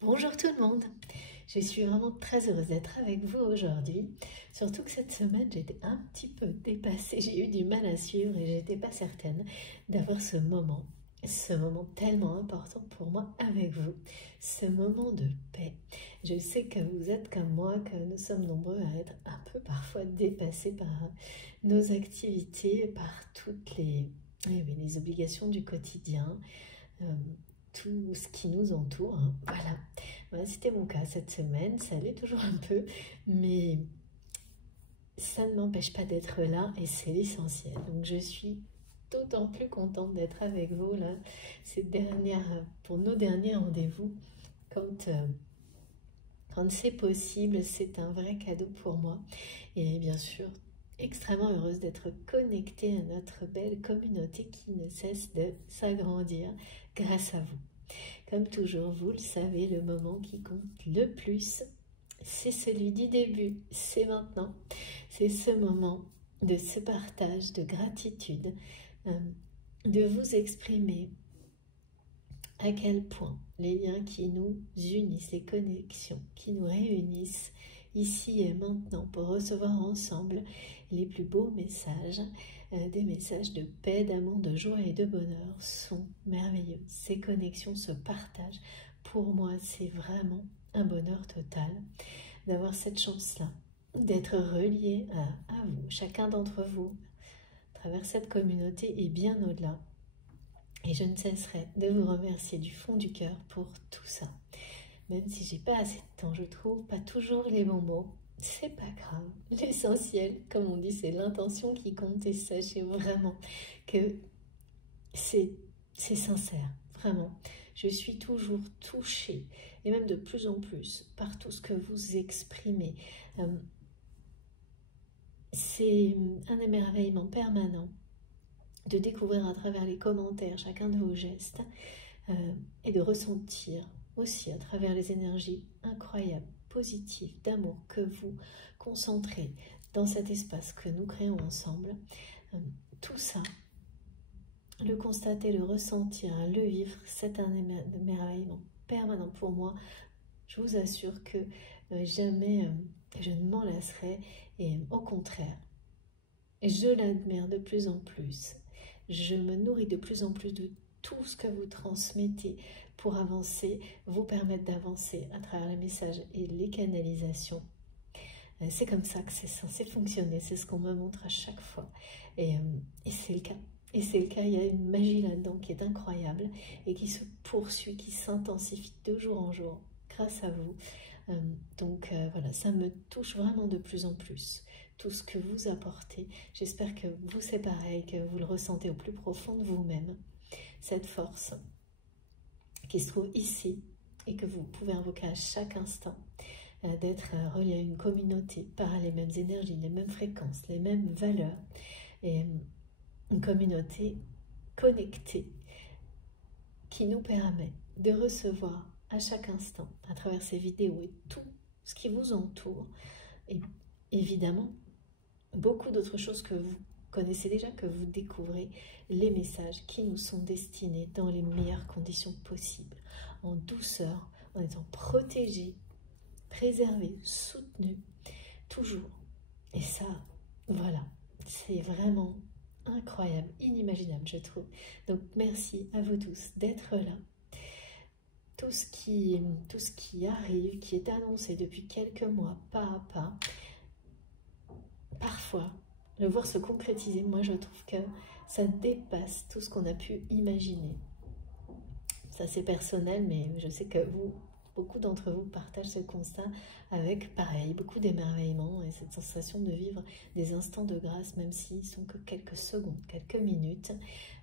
Bonjour tout le monde, je suis vraiment très heureuse d'être avec vous aujourd'hui, surtout que cette semaine j'étais un petit peu dépassée, j'ai eu du mal à suivre et j'étais pas certaine d'avoir ce moment tellement important pour moi avec vous, ce moment de paix. Je sais que vous êtes comme moi, que nous sommes nombreux à être un peu parfois dépassés par nos activités, par toutes les obligations du quotidien. euh, tout ce qui nous entoure, hein. Voilà, c'était mon cas cette semaine, ça l'est toujours un peu, mais ça ne m'empêche pas d'être là et c'est l'essentiel. Donc je suis d'autant plus contente d'être avec vous là, pour nos derniers rendez-vous, quand, euh, quand c'est possible, c'est un vrai cadeau pour moi. Et bien sûr, extrêmement heureuse d'être connectée à notre belle communauté qui ne cesse de s'agrandir grâce à vous. Comme toujours, vous le savez, le moment qui compte le plus, c'est celui du début, c'est maintenant. C'est ce moment de ce partage de gratitude, euh, de vous exprimer à quel point les liens qui nous unissent, les connexions qui nous réunissent ici et maintenant pour recevoir ensemble les plus beaux messages, des messages de paix, d'amour, de joie et de bonheur sont merveilleux. Ces connexions se partagent. Pour moi, c'est vraiment un bonheur total d'avoir cette chance-là, d'être relié à vous, chacun d'entre vous, à travers cette communauté et bien au-delà. Et je ne cesserai de vous remercier du fond du cœur pour tout ça. Même si j'ai pas assez de temps, je trouve pas toujours les bons mots. C'est pas grave. L'essentiel, comme on dit, c'est l'intention qui compte. Et sachez vraiment que c'est sincère. Vraiment. Je suis toujours touchée, et même de plus en plus, par tout ce que vous exprimez. C'est un émerveillement permanent de découvrir à travers les commentaires chacun de vos gestes et de ressentir aussi à travers les énergies incroyables, positives, d'amour que vous concentrez dans cet espace que nous créons ensemble. Tout ça, le constater, le ressentir, le vivre, c'est un émerveillement permanent pour moi. Je vous assure que jamais je ne m'en lasserai et au contraire, je l'admire de plus en plus. Je me nourris de plus en plus de tout ce que vous transmettez pour avancer, vous permettre d'avancer à travers les messages et les canalisations. C'est comme ça que c'est censé fonctionner, c'est ce qu'on me montre à chaque fois. Et c'est le cas. Et c'est le cas, il y a une magie là-dedans qui est incroyable et qui se poursuit, qui s'intensifie de jour en jour grâce à vous. Donc voilà, ça me touche vraiment de plus en plus. Tout ce que vous apportez, j'espère que vous c'est pareil, que vous le ressentez au plus profond de vous-même. Cette force qui se trouve ici et que vous pouvez invoquer à chaque instant, d'être relié à une communauté par les mêmes énergies, les mêmes fréquences, les mêmes valeurs, et une communauté connectée qui nous permet de recevoir à chaque instant, à travers ces vidéos et tout ce qui vous entoure, et évidemment beaucoup d'autres choses que vous connaissez déjà, que vous découvrez, les messages qui nous sont destinés dans les meilleures conditions possibles, en douceur, en étant protégés, préservés, soutenus, toujours. Et ça, voilà, c'est vraiment incroyable, inimaginable, je trouve. Donc merci à vous tous d'être là. Tout ce qui arrive, qui est annoncé depuis quelques mois, pas à pas, parfois, le voir se concrétiser, moi je trouve que ça dépasse tout ce qu'on a pu imaginer. Ça c'est personnel, mais je sais que beaucoup d'entre vous partagent ce constat avec, pareil, beaucoup d'émerveillement et cette sensation de vivre des instants de grâce, même s'ils sont que quelques secondes, quelques minutes.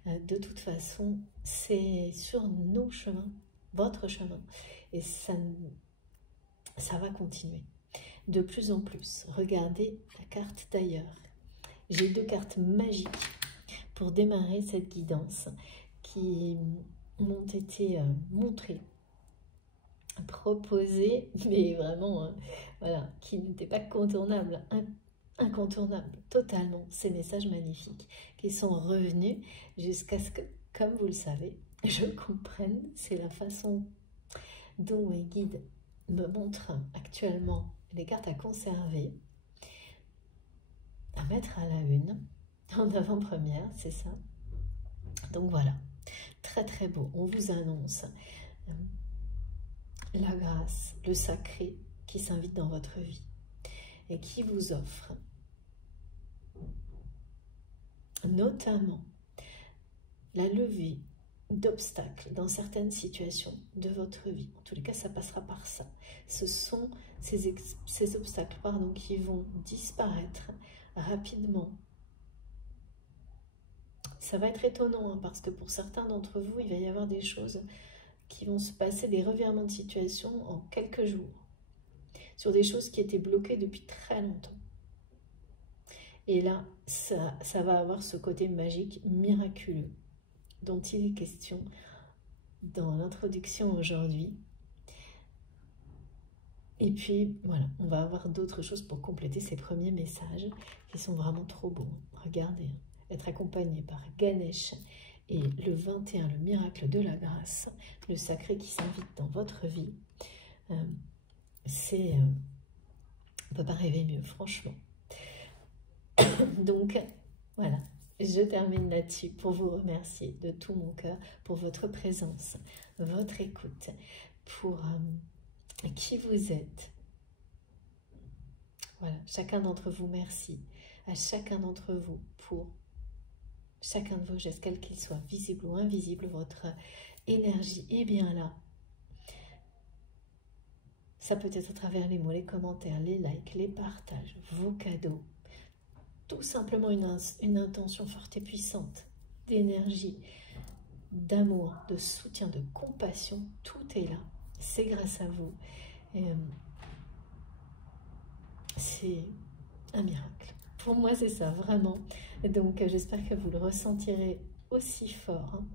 De toute façon, c'est sur nos chemins, votre chemin, et ça va continuer. De plus en plus, regardez la carte d'ailleurs. J'ai deux cartes magiques pour démarrer cette guidance qui m'ont été montrées, proposées, mais vraiment, voilà, qui n'étaient pas contournables, incontournables, totalement. Ces messages magnifiques qui sont revenus jusqu'à ce que, comme vous le savez, je comprenne, c'est la façon dont mes guides me montrent actuellement les cartes à conserver, à mettre à la une, en avant-première, c'est ça. Donc voilà, très très beau. On vous annonce la grâce, le sacré qui s'invite dans votre vie et qui vous offre notamment la levée d'obstacles dans certaines situations de votre vie. En tous les cas, ça passera par ça. Ce sont ces obstacles qui vont disparaître rapidement. Ça va être étonnant hein, parce que pour certains d'entre vous, il va y avoir des choses qui vont se passer, des revirements de situation en quelques jours, sur des choses qui étaient bloquées depuis très longtemps. Et là, ça va avoir ce côté magique, miraculeux, dont il est question dans l'introduction aujourd'hui. Et puis, voilà, on va avoir d'autres choses pour compléter ces premiers messages qui sont vraiment trop beaux. Regardez, être accompagné par Ganesh et le 21, le miracle de la grâce, le sacré qui s'invite dans votre vie. On ne peut pas rêver mieux, franchement. Donc, voilà, je termine là-dessus pour vous remercier de tout mon cœur pour votre présence, votre écoute, pour qui vous êtes. Voilà, chacun d'entre vous, merci à chacun d'entre vous pour chacun de vos gestes, quel qu'il soit, visible ou invisible, votre énergie est bien là. Ça peut être à travers les mots, les commentaires, les likes, les partages, vos cadeaux. Tout simplement une intention forte et puissante d'énergie, d'amour, de soutien, de compassion. Tout est là. C'est grâce à vous. C'est un miracle. Pour moi, c'est ça, vraiment. Donc, j'espère que vous le ressentirez aussi fort. Hein.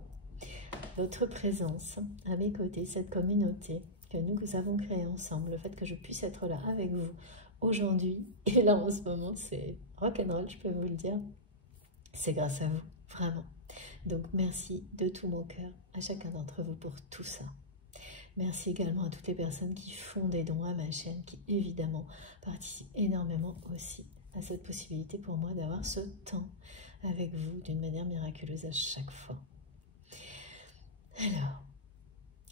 Votre présence à mes côtés, cette communauté que nous avons créée ensemble, le fait que je puisse être là avec vous aujourd'hui, et là en ce moment, c'est rock'n'roll, je peux vous le dire. C'est grâce à vous, vraiment. Donc, merci de tout mon cœur à chacun d'entre vous pour tout ça. Merci également à toutes les personnes qui font des dons à ma chaîne, qui évidemment participent énormément aussi à cette possibilité pour moi d'avoir ce temps avec vous d'une manière miraculeuse à chaque fois. Alors,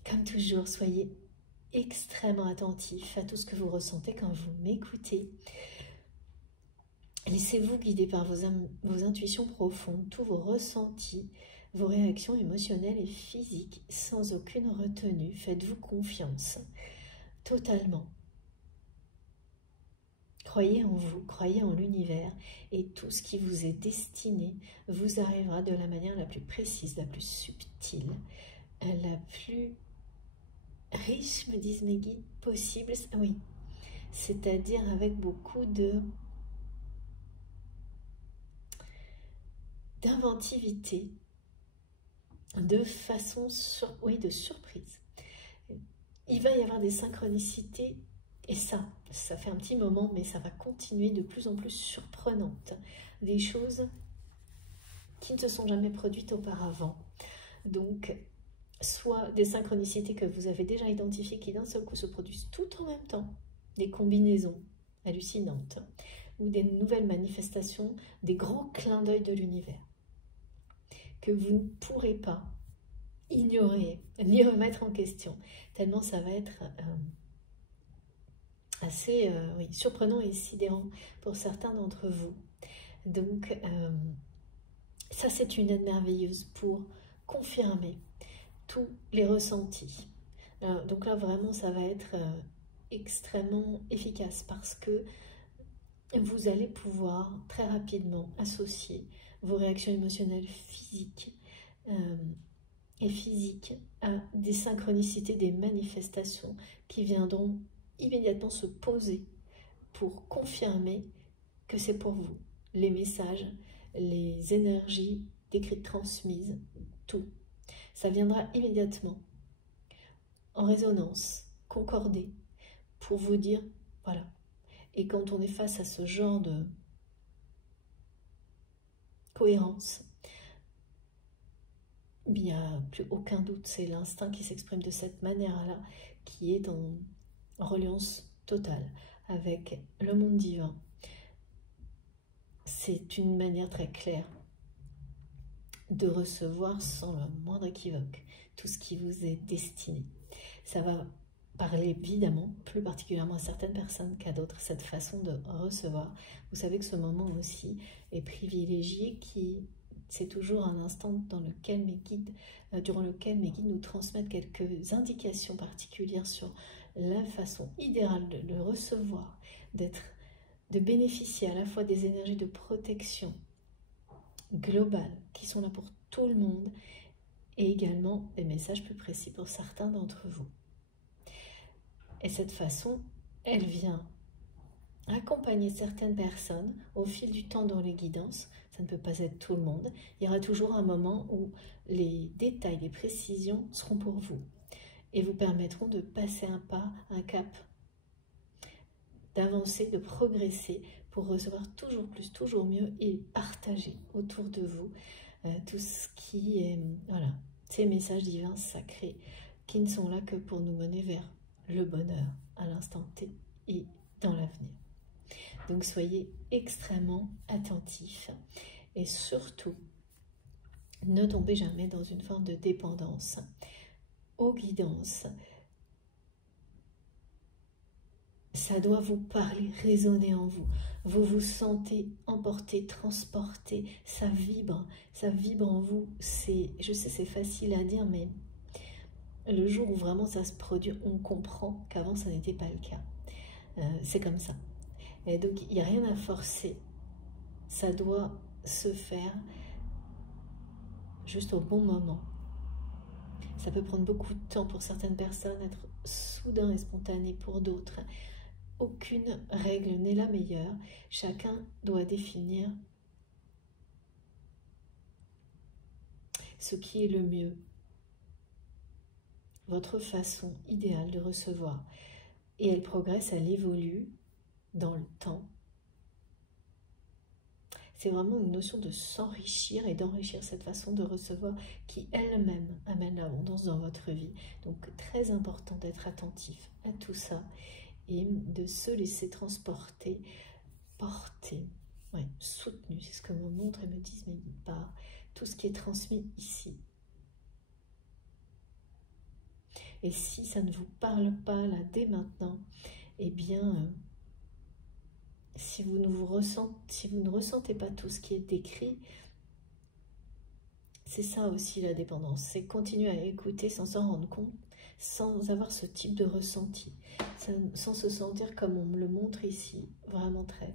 comme toujours, soyez extrêmement attentifs à tout ce que vous ressentez quand vous m'écoutez. Laissez-vous guider par vos intuitions profondes, tous vos ressentis, vos réactions émotionnelles et physiques, sans aucune retenue. Faites-vous confiance, totalement. Croyez en vous, croyez en l'univers, et tout ce qui vous est destiné vous arrivera de la manière la plus précise, la plus subtile, la plus riche, me disent mes guides, possible. Oui, c'est-à-dire avec beaucoup d'inventivité, de façon, de surprise. Il va y avoir des synchronicités, et ça fait un petit moment, mais ça va continuer de plus en plus surprenantes. Des choses qui ne se sont jamais produites auparavant. Donc, soit des synchronicités que vous avez déjà identifiées qui d'un seul coup se produisent tout en même temps, des combinaisons hallucinantes, ou des nouvelles manifestations, des grands clins d'œil de l'univers, que vous ne pourrez pas ignorer, ni remettre en question, tellement ça va être assez surprenant et sidérant pour certains d'entre vous. Donc, ça c'est une aide merveilleuse pour confirmer tous les ressentis. Donc là, vraiment, ça va être extrêmement efficace parce que vous allez pouvoir très rapidement associer vos réactions émotionnelles physiques à des synchronicités, des manifestations qui viendront immédiatement se poser pour confirmer que c'est pour vous. Les messages, les énergies décrites, transmises, tout. Ça viendra immédiatement en résonance, concordé, pour vous dire, voilà. Et quand on est face à ce genre de cohérence, il n'y a plus aucun doute, c'est l'instinct qui s'exprime de cette manière-là qui est en reliance totale avec le monde divin. C'est une manière très claire de recevoir sans le moindre équivoque tout ce qui vous est destiné. Ça va parler évidemment plus particulièrement à certaines personnes qu'à d'autres, cette façon de recevoir. Vous savez que ce moment aussi est privilégié, c'est toujours un instant dans lequel durant lequel mes guides nous transmettent quelques indications particulières sur la façon idéale de le recevoir, de bénéficier à la fois des énergies de protection globales qui sont là pour tout le monde et également des messages plus précis pour certains d'entre vous. Et cette façon, elle vient accompagner certaines personnes au fil du temps dans les guidances. Ça ne peut pas être tout le monde. Il y aura toujours un moment où les détails, les précisions seront pour vous et vous permettront de passer un pas, un cap, d'avancer, de progresser pour recevoir toujours plus, toujours mieux et partager autour de vous tout ce qui est, voilà, ces messages divins sacrés qui ne sont là que pour nous mener vers le bonheur à l'instant T et dans l'avenir. Donc soyez extrêmement attentifs et surtout ne tombez jamais dans une forme de dépendance aux guidances. Ça doit vous parler, résonner en vous. Vous vous sentez emporté, transporté, ça vibre en vous. Je sais, c'est facile à dire, mais le jour où vraiment ça se produit, on comprend qu'avant ça n'était pas le cas. C'est comme ça. Et donc il n'y a rien à forcer. Ça doit se faire juste au bon moment. Ça peut prendre beaucoup de temps pour certaines personnes, être soudain et spontané pour d'autres. Aucune règle n'est la meilleure. Chacun doit définir ce qui est le mieux. Votre façon idéale de recevoir. Et elle progresse, elle évolue dans le temps. C'est vraiment une notion de s'enrichir et d'enrichir cette façon de recevoir qui elle-même amène l'abondance dans votre vie. Donc très important d'être attentif à tout ça et de se laisser transporter, porter, soutenu, c'est ce que me montrent et me disent mes guides, par tout ce qui est transmis ici. Et si ça ne vous parle pas là dès maintenant, eh bien, si vous ne ressentez pas tout ce qui est décrit, c'est ça aussi la dépendance, c'est continuer à écouter sans s'en rendre compte, sans avoir ce type de ressenti, sans se sentir comme on me le montre ici, vraiment très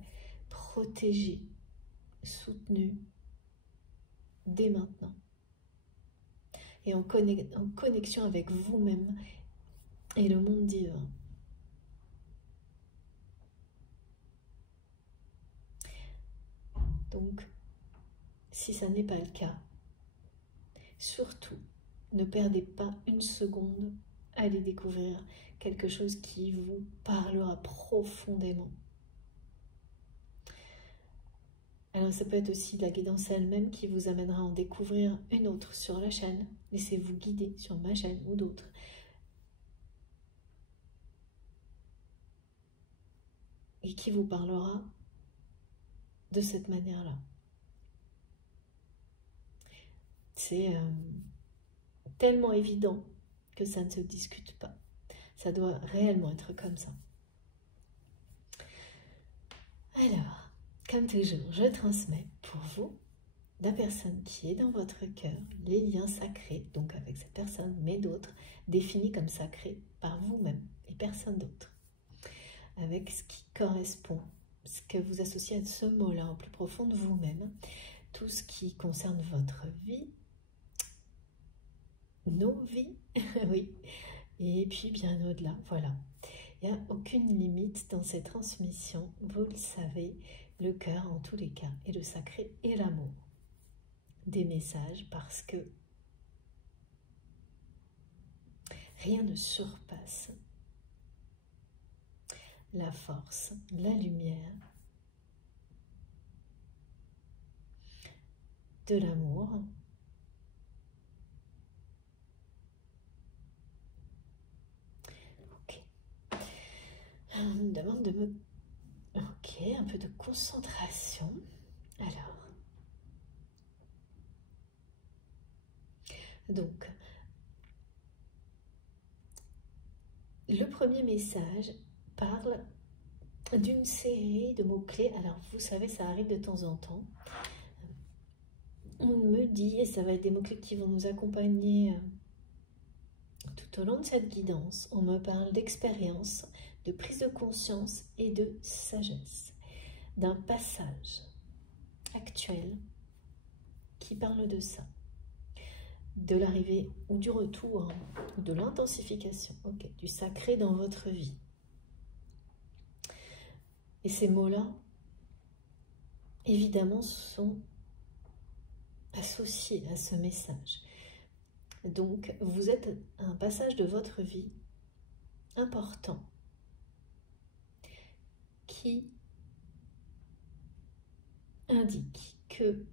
protégé, soutenu, dès maintenant. Et en connexion avec vous-même et le monde divin. Donc, si ça n'est pas le cas, surtout, ne perdez pas une seconde à aller découvrir quelque chose qui vous parlera profondément. Alors ça peut être aussi la guidance elle-même qui vous amènera à en découvrir une autre sur la chaîne. Laissez-vous guider sur ma chaîne ou d'autres. Et qui vous parlera de cette manière-là. C'est tellement évident que ça ne se discute pas. Ça doit réellement être comme ça. Alors, comme toujours, je transmets pour vous, la personne qui est dans votre cœur, les liens sacrés, donc avec cette personne, mais d'autres, définis comme sacrés par vous-même et personne d'autre. Avec ce qui correspond, ce que vous associez à ce mot-là au plus profond de vous-même, tout ce qui concerne votre vie, nos vies, oui, et puis bien au-delà, voilà. Il n'y a aucune limite dans ces transmissions, vous le savez, le cœur en tous les cas, et le sacré et l'amour. Des messages parce que rien ne surpasse la force, la lumière de l'amour me demande de me... Ok, un peu de concentration. Alors. Donc, le premier message parle d'une série de mots-clés. Alors, vous savez, ça arrive de temps en temps. On me dit, et ça va être des mots-clés qui vont nous accompagner tout au long de cette guidance, on me parle d'expérience, de prise de conscience et de sagesse, d'un passage actuel qui parle de ça, de l'arrivée ou du retour, ou de l'intensification, du sacré dans votre vie. Et ces mots-là, évidemment, sont associés à ce message. Donc, vous êtes à un passage de votre vie important qui indique que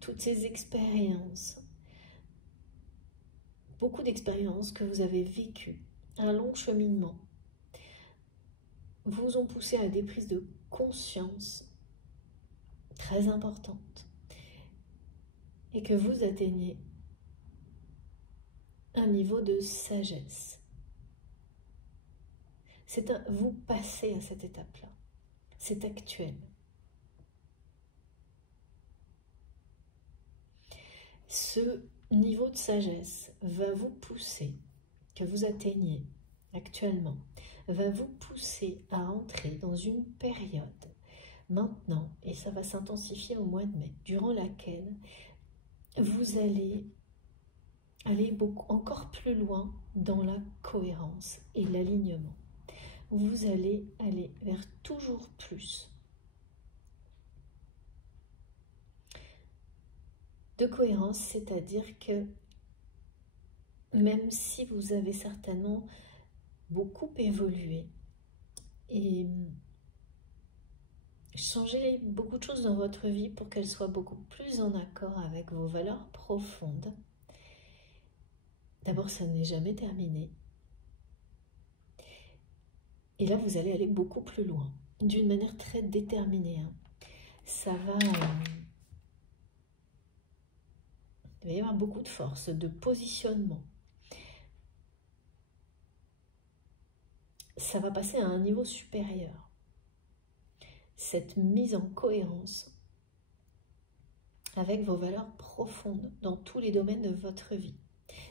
toutes ces expériences, beaucoup d'expériences que vous avez vécues, un long cheminement, vous ont poussé à des prises de conscience très importantes et que vous atteignez un niveau de sagesse. Vous passez à cette étape-là. C'est actuel. Ce niveau de sagesse va vous pousser, que vous atteignez actuellement, va vous pousser à entrer dans une période maintenant, et ça va s'intensifier au mois de mai, durant laquelle vous allez aller encore plus loin dans la cohérence et l'alignement. Vous allez aller vers toujours plus de cohérence, c'est-à-dire que même si vous avez certainement beaucoup évolué et changé beaucoup de choses dans votre vie pour qu'elle soit beaucoup plus en accord avec vos valeurs profondes, d'abord, ça n'est jamais terminé. Et là, vous allez aller beaucoup plus loin, d'une manière très déterminée. Ça va... il va y avoir beaucoup de force, de positionnement. Ça va passer à un niveau supérieur. Cette mise en cohérence avec vos valeurs profondes dans tous les domaines de votre vie.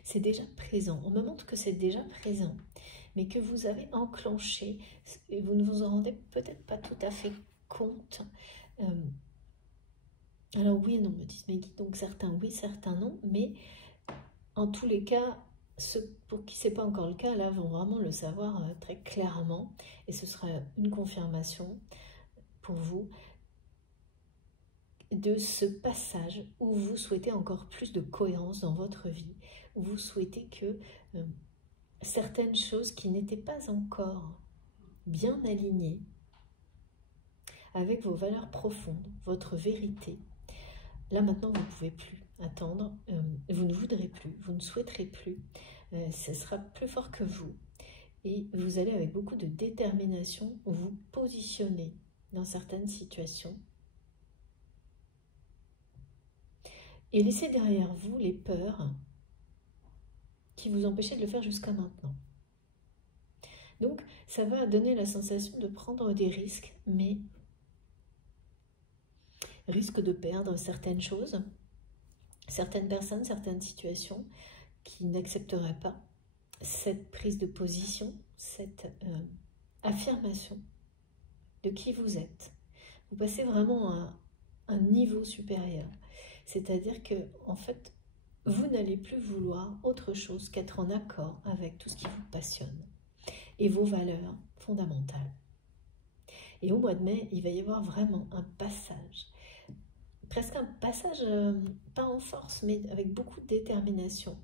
C'est déjà présent. On me montre que c'est déjà présent, mais que vous avez enclenché, et vous ne vous en rendez peut-être pas tout à fait compte. Alors oui et non, me disent mes guides, donc certains oui, certains non, mais en tous les cas, ceux pour qui ce n'est pas encore le cas, là, vont vraiment le savoir très clairement, et ce sera une confirmation pour vous de ce passage où vous souhaitez encore plus de cohérence dans votre vie, où vous souhaitez que certaines choses qui n'étaient pas encore bien alignées avec vos valeurs profondes, votre vérité, là maintenant vous ne pouvez plus attendre, vous ne voudrez plus, vous ne souhaiterez plus, ce sera plus fort que vous et vous allez avec beaucoup de détermination vous positionner dans certaines situations et laisser derrière vous les peurs qui vous empêchaient de le faire jusqu'à maintenant. Donc ça va donner la sensation de prendre des risques, mais risque de perdre certaines choses, certaines personnes, certaines situations qui n'accepteraient pas cette prise de position, cette affirmation de qui vous êtes. Vous passez vraiment à un niveau supérieur. C'est-à-dire que, en fait, vous n'allez plus vouloir autre chose qu'être en accord avec tout ce qui vous passionne et vos valeurs fondamentales. Et au mois de mai, il va y avoir vraiment un passage. Presque un passage, pas en force, mais avec beaucoup de détermination,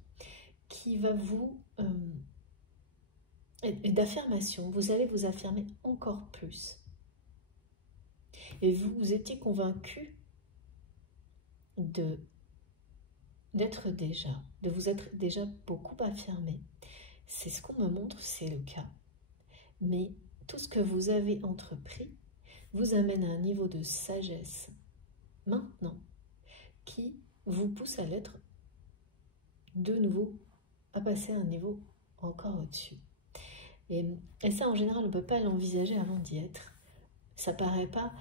qui va vous... et d'affirmation, vous allez vous affirmer encore plus. Et vous étiez convaincu de vous être déjà beaucoup affirmé. C'est ce qu'on me montre, c'est le cas. Mais tout ce que vous avez entrepris vous amène à un niveau de sagesse maintenant qui vous pousse à l'être de nouveau, à passer à un niveau encore au-dessus. Et ça, en général, on ne peut pas l'envisager avant d'y être. Ça ne paraît pas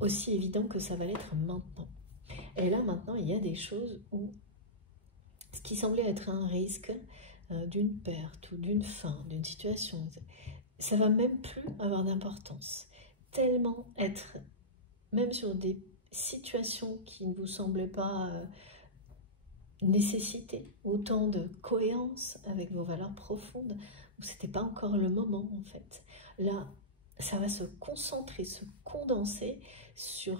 aussi évident que ça va l'être maintenant. Et là, maintenant, il y a des choses où ce qui semblait être un risque d'une perte ou d'une fin, d'une situation, ça va même plus avoir d'importance. Tellement être, même sur des situations qui ne vous semblaient pas nécessiter autant de cohérence avec vos valeurs profondes, où ce n'était pas encore le moment en fait. Là, ça va se concentrer, se condenser sur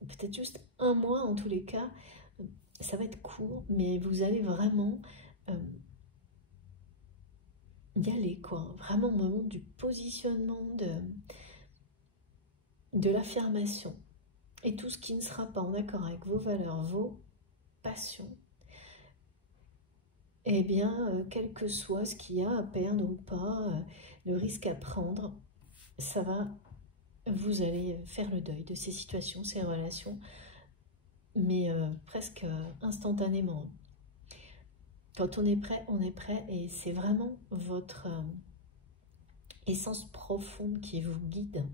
peut-être juste un mois en tous les cas. Ça va être court, mais vous allez vraiment y aller, quoi. Vraiment au moment du positionnement, de l'affirmation. Et tout ce qui ne sera pas en accord avec vos valeurs, vos passions, eh bien, quel que soit ce qu'il y a à perdre ou pas, le risque à prendre, ça va, vous allez faire le deuil de ces situations, ces relations, mais presque instantanément. Quand on est prêt, et c'est vraiment votre essence profonde qui vous guide.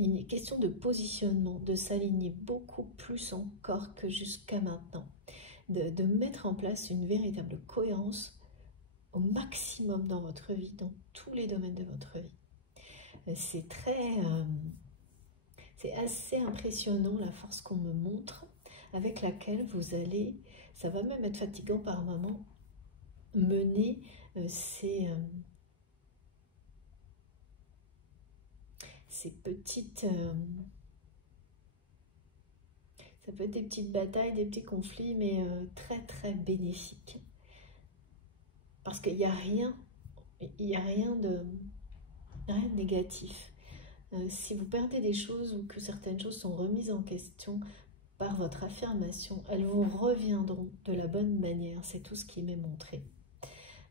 Il est question de positionnement, de s'aligner beaucoup plus encore que jusqu'à maintenant, de mettre en place une véritable cohérence au maximum dans votre vie, dans tous les domaines de votre vie. C'est assez impressionnant la force qu'on me montre, avec laquelle vous allez, ça va même être fatigant par moments, mener ces petites... ça peut être des petites batailles, des petits conflits, mais très très bénéfiques. Parce qu'il n'y a rien, de négatif. Si vous perdez des choses ou que certaines choses sont remises en question par votre affirmation, elles vous reviendront de la bonne manière. C'est tout ce qui m'est montré.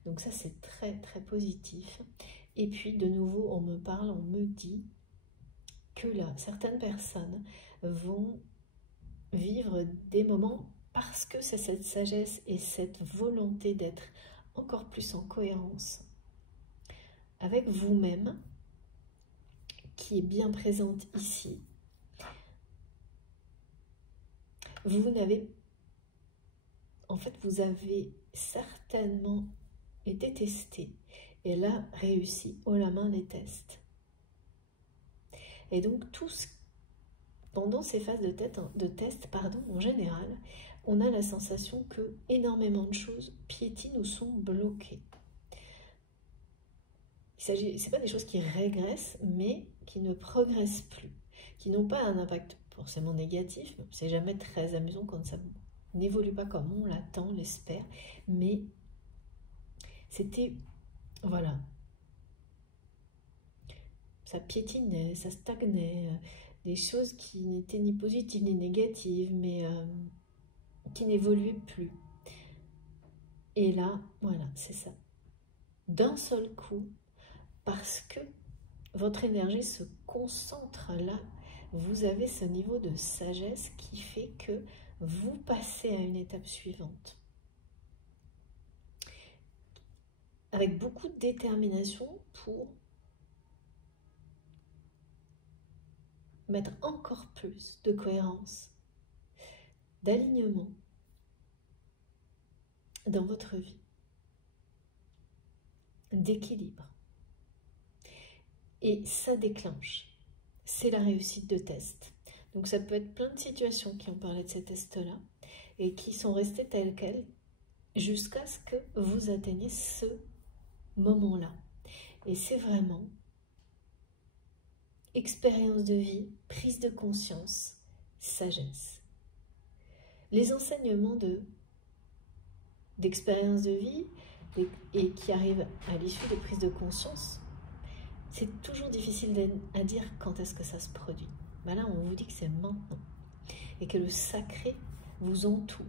Donc ça, c'est très très positif. Et puis de nouveau, on me dit que là, certaines personnes vont vivre des moments, parce que c'est cette sagesse et cette volonté d'être encore plus en cohérence avec vous-même qui est bien présente ici. Vous avez certainement été testé et là réussi haut la main les tests. Et donc pendant ces phases de test, en général, on a la sensation que énormément de choses piétinent ou sont bloquées. Ce n'est pas des choses qui régressent, mais qui ne progressent plus, qui n'ont pas un impact forcément négatif. C'est jamais très amusant quand ça n'évolue pas comme on l'attend, l'espère, mais c'était, voilà, ça piétinait, ça stagnait, des choses qui n'étaient ni positives ni négatives, mais qui n'évoluaient plus. Et là, voilà, c'est ça. D'un seul coup, parce que votre énergie se concentre là, vous avez ce niveau de sagesse qui fait que vous passez à une étape suivante. Avec beaucoup de détermination pour mettre encore plus de cohérence, d'alignement dans votre vie, d'équilibre. Et ça déclenche. C'est la réussite de test. Donc ça peut être plein de situations qui ont parlé de ces tests-là et qui sont restées telles quelles jusqu'à ce que vous atteigniez ce moment-là. Et c'est vraiment expérience de vie, prise de conscience, sagesse. Les enseignements d'expérience de vie et qui arrivent à l'issue des prises de conscience, c'est toujours difficile à dire quand est-ce que ça se produit. Ben là, on vous dit que c'est maintenant et que le sacré vous entoure.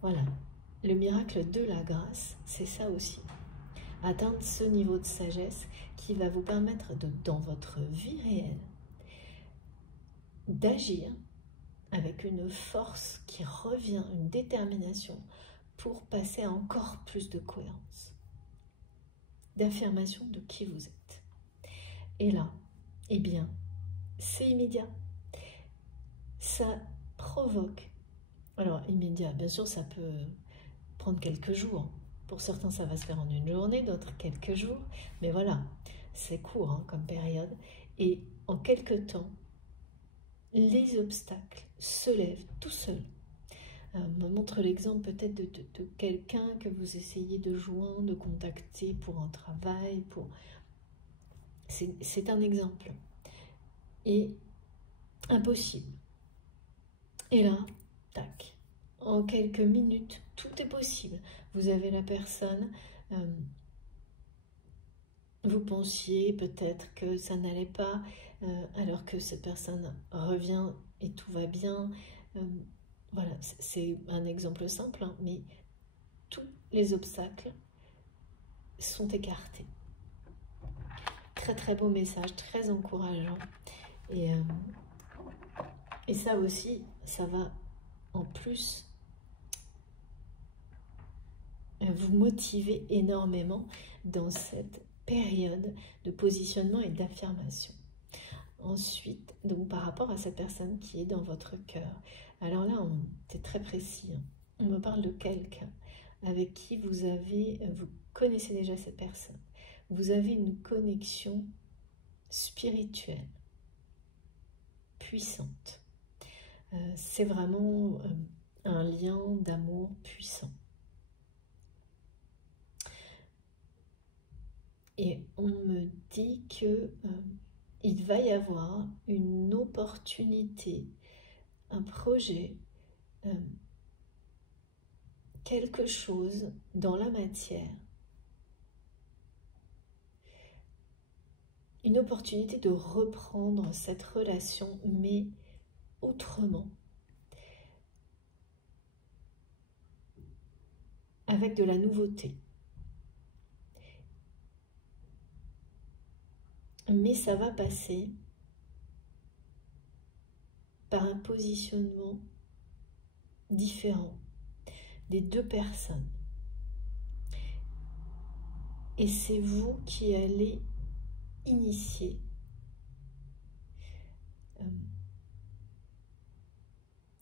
Voilà, le miracle de la grâce, c'est ça aussi. atteindre ce niveau de sagesse qui va vous permettre dans votre vie réelle d'agir avec une force qui revient, une détermination pour passer à encore plus de cohérence, d'affirmation de qui vous êtes. Et là, eh bien, c'est immédiat. Ça provoque, alors immédiat, bien sûr ça peut prendre quelques jours. Pour certains ça va se faire en une journée, d'autres quelques jours. Mais voilà, c'est court hein, comme période. Et en quelques temps, les obstacles se lèvent tout seuls. Me montre l'exemple peut-être de quelqu'un que vous essayez de joindre, de contacter pour un travail. C'est un exemple. Et impossible. Et là, tac, en quelques minutes, tout est possible. Vous avez la personne, vous pensiez peut-être que ça n'allait pas, alors que cette personne revient et tout va bien. Voilà, c'est un exemple simple, hein, mais tous les obstacles sont écartés. Très très beau message, très encourageant. Et ça aussi, ça va en plus vous motiver énormément dans cette période de positionnement et d'affirmation. Ensuite, donc par rapport à cette personne qui est dans votre cœur, alors là, c'est très précis. Hein. On me parle de quelqu'un avec qui vous connaissez déjà cette personne. Vous avez une connexion spirituelle puissante. C'est vraiment un lien d'amour puissant. Et on me dit que il va y avoir une opportunité, un projet, quelque chose dans la matière, une opportunité de reprendre cette relation, mais autrement, avec de la nouveauté. Mais ça va passer par un positionnement différent des deux personnes. Et c'est vous qui allez initier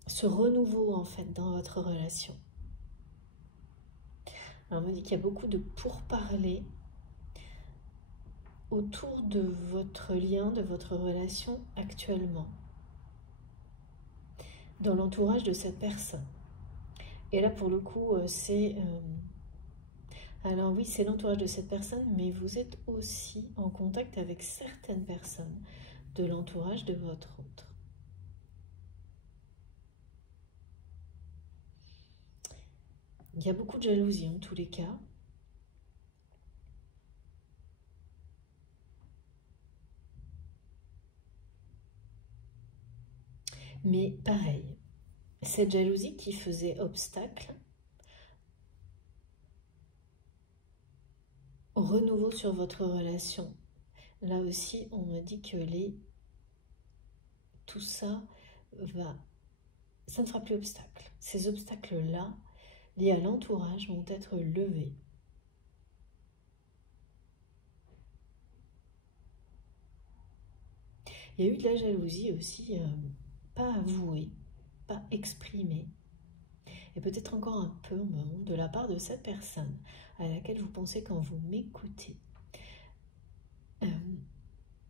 ce renouveau en fait dans votre relation. Alors on me dit qu'il y a beaucoup de pourparlers autour de votre lien, de votre relation actuellement, dans l'entourage de cette personne. Et là pour le coup c'est... alors oui, c'est l'entourage de cette personne, mais vous êtes aussi en contact avec certaines personnes de l'entourage de votre autre. Il y a beaucoup de jalousie en tous les cas. Mais pareil, cette jalousie qui faisait obstacle au renouveau sur votre relation. Là aussi, on me dit que tout ça ne fera plus obstacle. Ces obstacles-là, liés à l'entourage, vont être levés. Il y a eu de la jalousie aussi, pas avouée, pas exprimée, et peut-être encore un peu de la part de cette personne à laquelle vous pensez quand vous m'écoutez,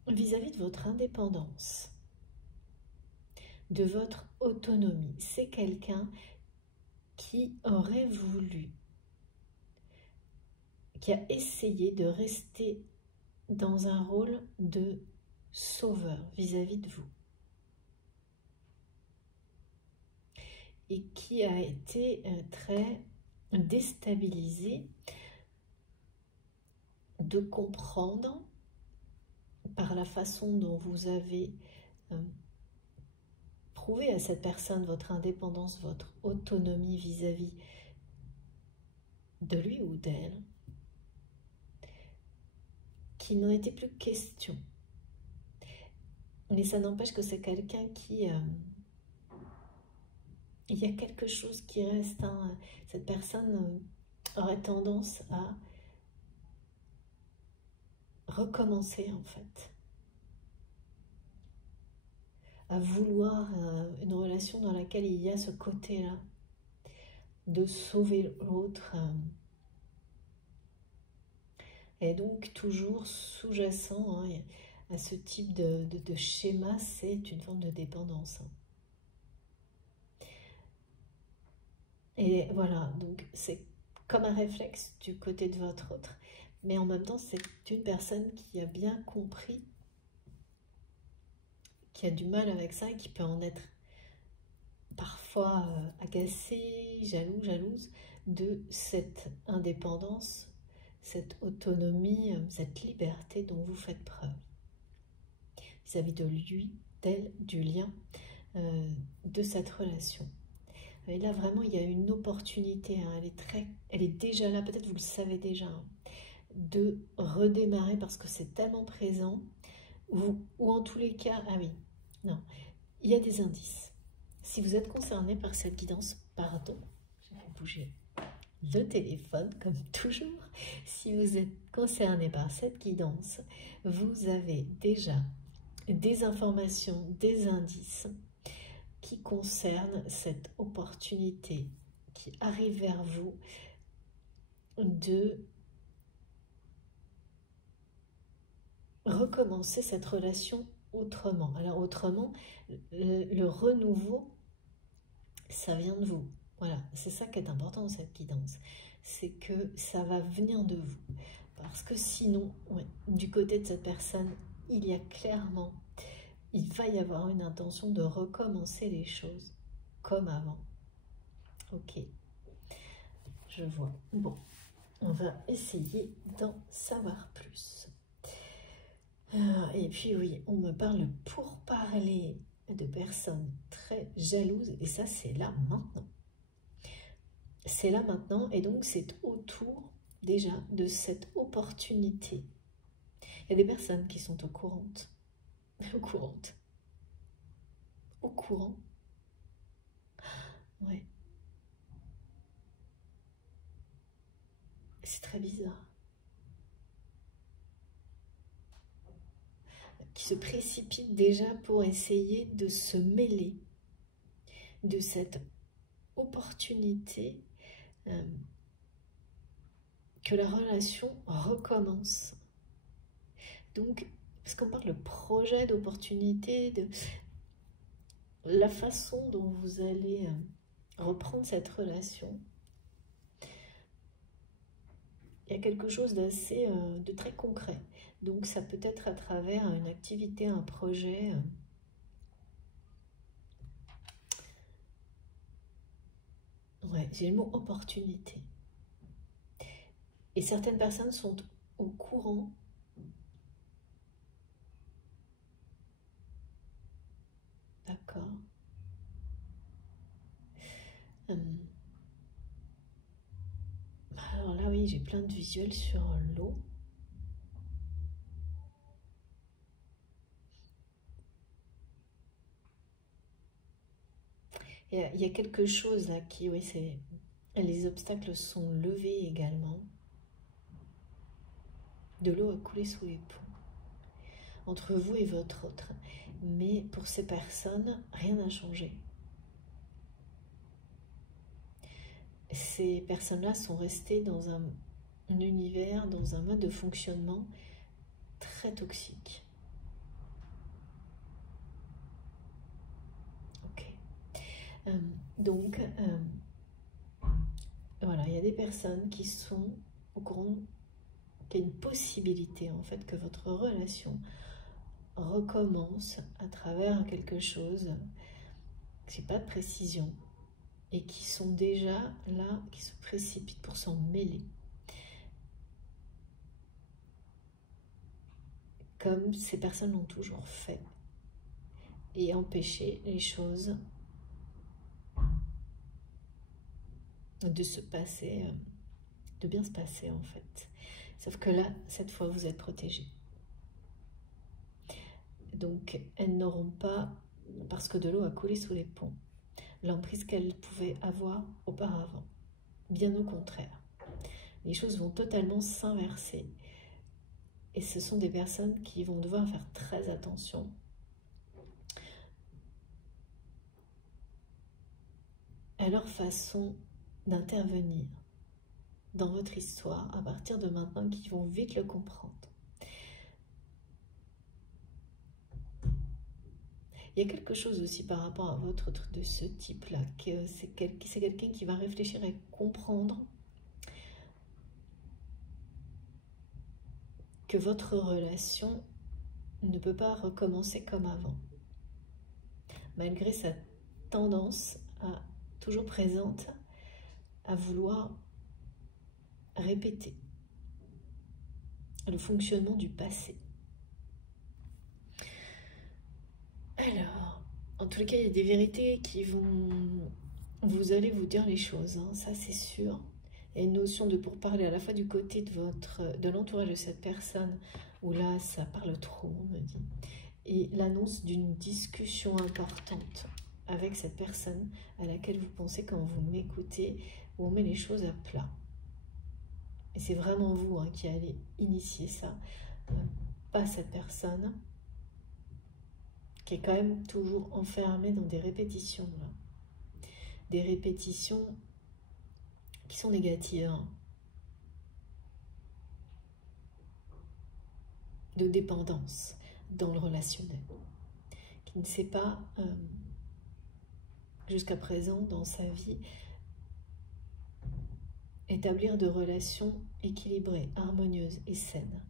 vis-à-vis de votre indépendance, de votre autonomie. C'est quelqu'un qui aurait voulu, qui a essayé de rester dans un rôle de sauveur vis-à-vis de vous. Et qui a été très déstabilisé de comprendre par la façon dont vous avez prouvé à cette personne votre indépendance, votre autonomie vis-à-vis de lui ou d'elle, qu'il n'en était plus question. Mais ça n'empêche que c'est quelqu'un qui... il y a quelque chose qui reste. Hein. Cette personne aurait tendance à recommencer en fait. À vouloir une relation dans laquelle il y a ce côté-là. De sauver l'autre. Et donc toujours sous-jacent hein, à ce type de schéma, c'est une forme de dépendance. Et voilà, donc c'est comme un réflexe du côté de votre autre, mais en même temps c'est une personne qui a bien compris, qui a du mal avec ça et qui peut en être parfois agacée, jalouse de cette indépendance, cette autonomie, cette liberté dont vous faites preuve vis-à-vis de lui, d'elle, du lien, de cette relation. Et là, vraiment, il y a une opportunité, hein, elle est déjà là, peut-être vous le savez déjà, hein, de redémarrer parce que c'est tellement présent, ou en tous les cas, ah oui, non, il y a des indices. Si vous êtes concerné par cette guidance, pardon, je vais bouger le téléphone comme toujours. Si vous êtes concerné par cette guidance, vous avez déjà des informations, des indices qui concernent cette opportunité qui arrive vers vous de recommencer cette relation autrement. Alors autrement, le renouveau, ça vient de vous. Voilà, c'est ça qui est important dans cette guidance. C'est que ça va venir de vous. Parce que sinon, ouais, du côté de cette personne, il y a clairement, il va y avoir une intention de recommencer les choses comme avant. Ok, je vois. Bon, on va essayer d'en savoir plus. Et puis oui, on me parle pour parler de personnes très jalouses, et ça c'est là maintenant. C'est là maintenant, et donc c'est autour déjà de cette opportunité. Il y a des personnes qui sont au courant. Ouais. C'est très bizarre. Qui se précipitent déjà pour essayer de se mêler de cette opportunité que la relation recommence. Donc, parce qu'on parle de projet, d'opportunité, de la façon dont vous allez reprendre cette relation, il y a quelque chose d'assez, de très concret. Donc, ça peut être à travers une activité, un projet. Ouais, j'ai le mot opportunité. Et certaines personnes sont au courant d'accord. Alors là, oui, j'ai plein de visuels sur l'eau. Il y a quelque chose là qui, oui, c'est... Les obstacles sont levés également. De l'eau a coulé sous les ponts. Entre vous et votre autre. Mais pour ces personnes, rien n'a changé. Ces personnes-là sont restées dans un univers, dans un mode de fonctionnement très toxique. Ok. Donc, voilà, il y a des personnes qui sont au courant qu'il y a une possibilité en fait que votre relation recommence à travers quelque chose, j'ai pas de précision, et qui sont déjà là, qui se précipitent pour s'en mêler. Comme ces personnes l'ont toujours fait. Et empêcher les choses de se passer, de bien se passer en fait. Sauf que là, cette fois, vous êtes protégé. Donc, elles n'auront pas, parce que de l'eau a coulé sous les ponts, l'emprise qu'elles pouvaient avoir auparavant. Bien au contraire. Les choses vont totalement s'inverser. Et ce sont des personnes qui vont devoir faire très attention à leur façon d'intervenir dans votre histoire à partir de maintenant, qui vont vite le comprendre. Il y a quelque chose aussi par rapport à votre truc de ce type-là, que c'est quelqu'un qui va réfléchir et comprendre que votre relation ne peut pas recommencer comme avant, malgré sa tendance toujours présente à vouloir répéter le fonctionnement du passé. Alors, en tous les cas, il y a des vérités qui vont... Vous allez vous dire les choses, hein, ça c'est sûr. Il y a une notion de pourparler à la fois du côté de l'entourage de cette personne, où là, ça parle trop, on me dit. Et l'annonce d'une discussion importante avec cette personne à laquelle vous pensez, quand vous m'écoutez, où on met les choses à plat. Et c'est vraiment vous hein, qui allez initier ça, pas cette personne qui est quand même toujours enfermée dans des répétitions. Là. Des répétitions qui sont négatives. Hein. De dépendance dans le relationnel. Qui ne sait pas, jusqu'à présent, dans sa vie, établir de relations équilibrées, harmonieuses et saines.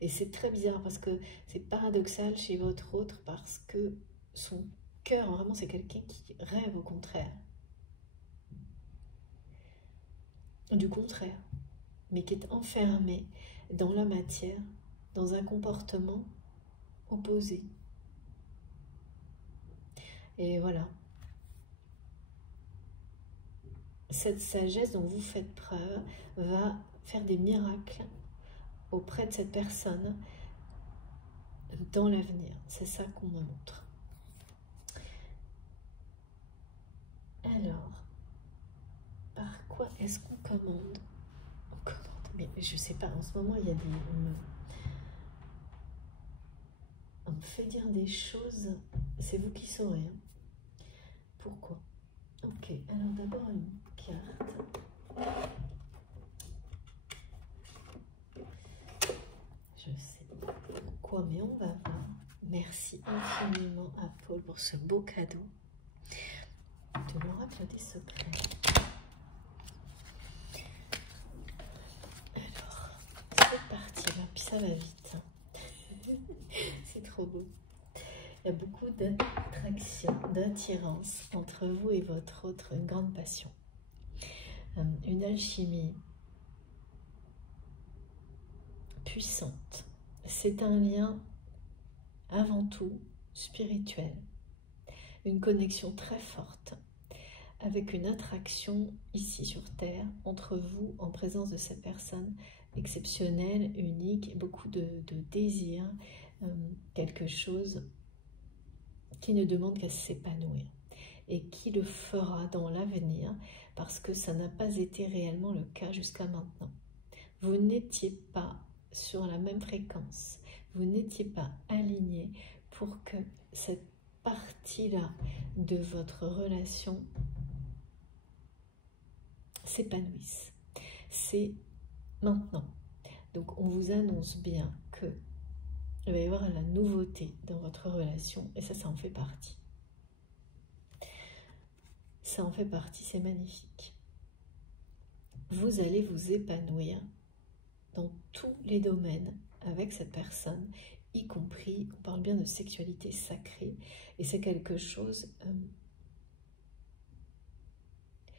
Et c'est très bizarre parce que c'est paradoxal chez votre autre parce que son cœur, vraiment, c'est quelqu'un qui rêve au contraire. Du contraire, mais qui est enfermé dans la matière, dans un comportement opposé. Et voilà. Cette sagesse dont vous faites preuve va faire des miracles auprès de cette personne dans l'avenir. C'est ça qu'on me montre. Alors, par quoi est-ce qu'on commande? On commande, mais je sais pas, en ce moment il y a des... On me fait dire des choses, c'est vous qui saurez. Hein. Pourquoi? Ok, alors d'abord une carte. Je sais pas pourquoi, mais on va voir. Merci infiniment à Paul pour ce beau cadeau de l'oracle des secrets. Alors, c'est parti, là, puis ça va vite. C'est trop beau. Il y a beaucoup d'attraction, d'attirance entre vous et votre autre, une grande passion. Une alchimie puissante. C'est un lien avant tout spirituel. Une connexion très forte avec une attraction ici sur Terre entre vous en présence de cette personne exceptionnelle, unique, beaucoup de désir, quelque chose qui ne demande qu'à s'épanouir et qui le fera dans l'avenir parce que ça n'a pas été réellement le cas jusqu'à maintenant. Vous n'étiez pas sur la même fréquence, vous n'étiez pas aligné pour que cette partie-là de votre relation s'épanouisse. C'est maintenant. Donc on vous annonce bien que il va y avoir la nouveauté dans votre relation et ça en fait partie. Ça en fait partie, c'est magnifique. Vous allez vous épanouir dans tous les domaines avec cette personne, y compris, on parle bien de sexualité sacrée, et c'est quelque chose,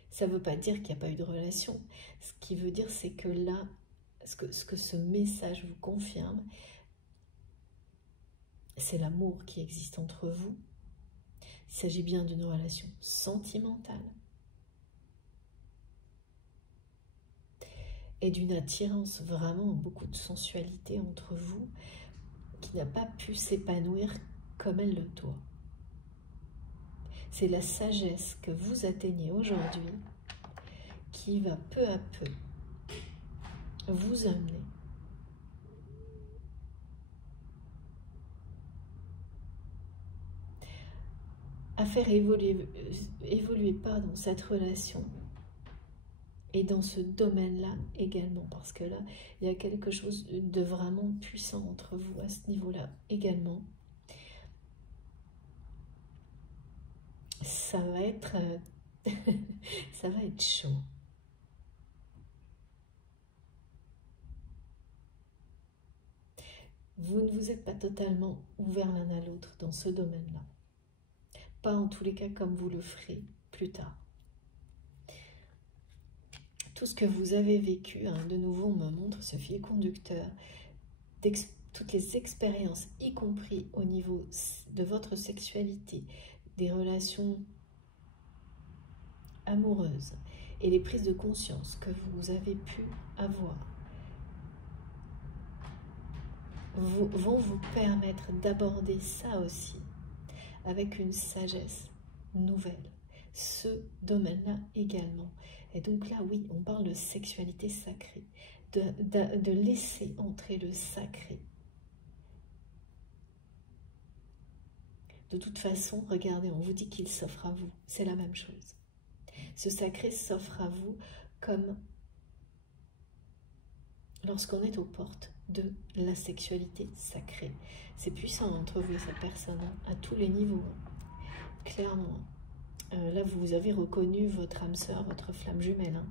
ça ne veut pas dire qu'il n'y a pas eu de relation, ce qui veut dire c'est que là, ce que ce message vous confirme, c'est l'amour qui existe entre vous. Il s'agit bien d'une relation sentimentale et d'une attirance, vraiment beaucoup de sensualité entre vous qui n'a pas pu s'épanouir comme elle le doit. C'est la sagesse que vous atteignez aujourd'hui qui va peu à peu vous amener à faire évoluer cette relation et dans ce domaine-là également, parce que là, il y a quelque chose de vraiment puissant entre vous à ce niveau-là également. Ça va être, ça va être chaud. Vous ne vous êtes pas totalement ouvert l'un à l'autre dans ce domaine-là. Pas en tous les cas comme vous le ferez plus tard. Tout ce que vous avez vécu, hein, de nouveau, on me montre ce fil conducteur, toutes les expériences, y compris au niveau de votre sexualité, des relations amoureuses et les prises de conscience que vous avez pu avoir, vont vous permettre d'aborder ça aussi avec une sagesse nouvelle, ce domaine-là également. Et donc là, oui, on parle de sexualité sacrée, de laisser entrer le sacré. De toute façon, regardez, on vous dit qu'il s'offre à vous, c'est la même chose. Ce sacré s'offre à vous comme lorsqu'on est aux portes de la sexualité sacrée. C'est puissant entre vous et cette personne, hein, à tous les niveaux, hein. Clairement. Là, vous avez reconnu votre âme sœur, votre flamme jumelle. Hein.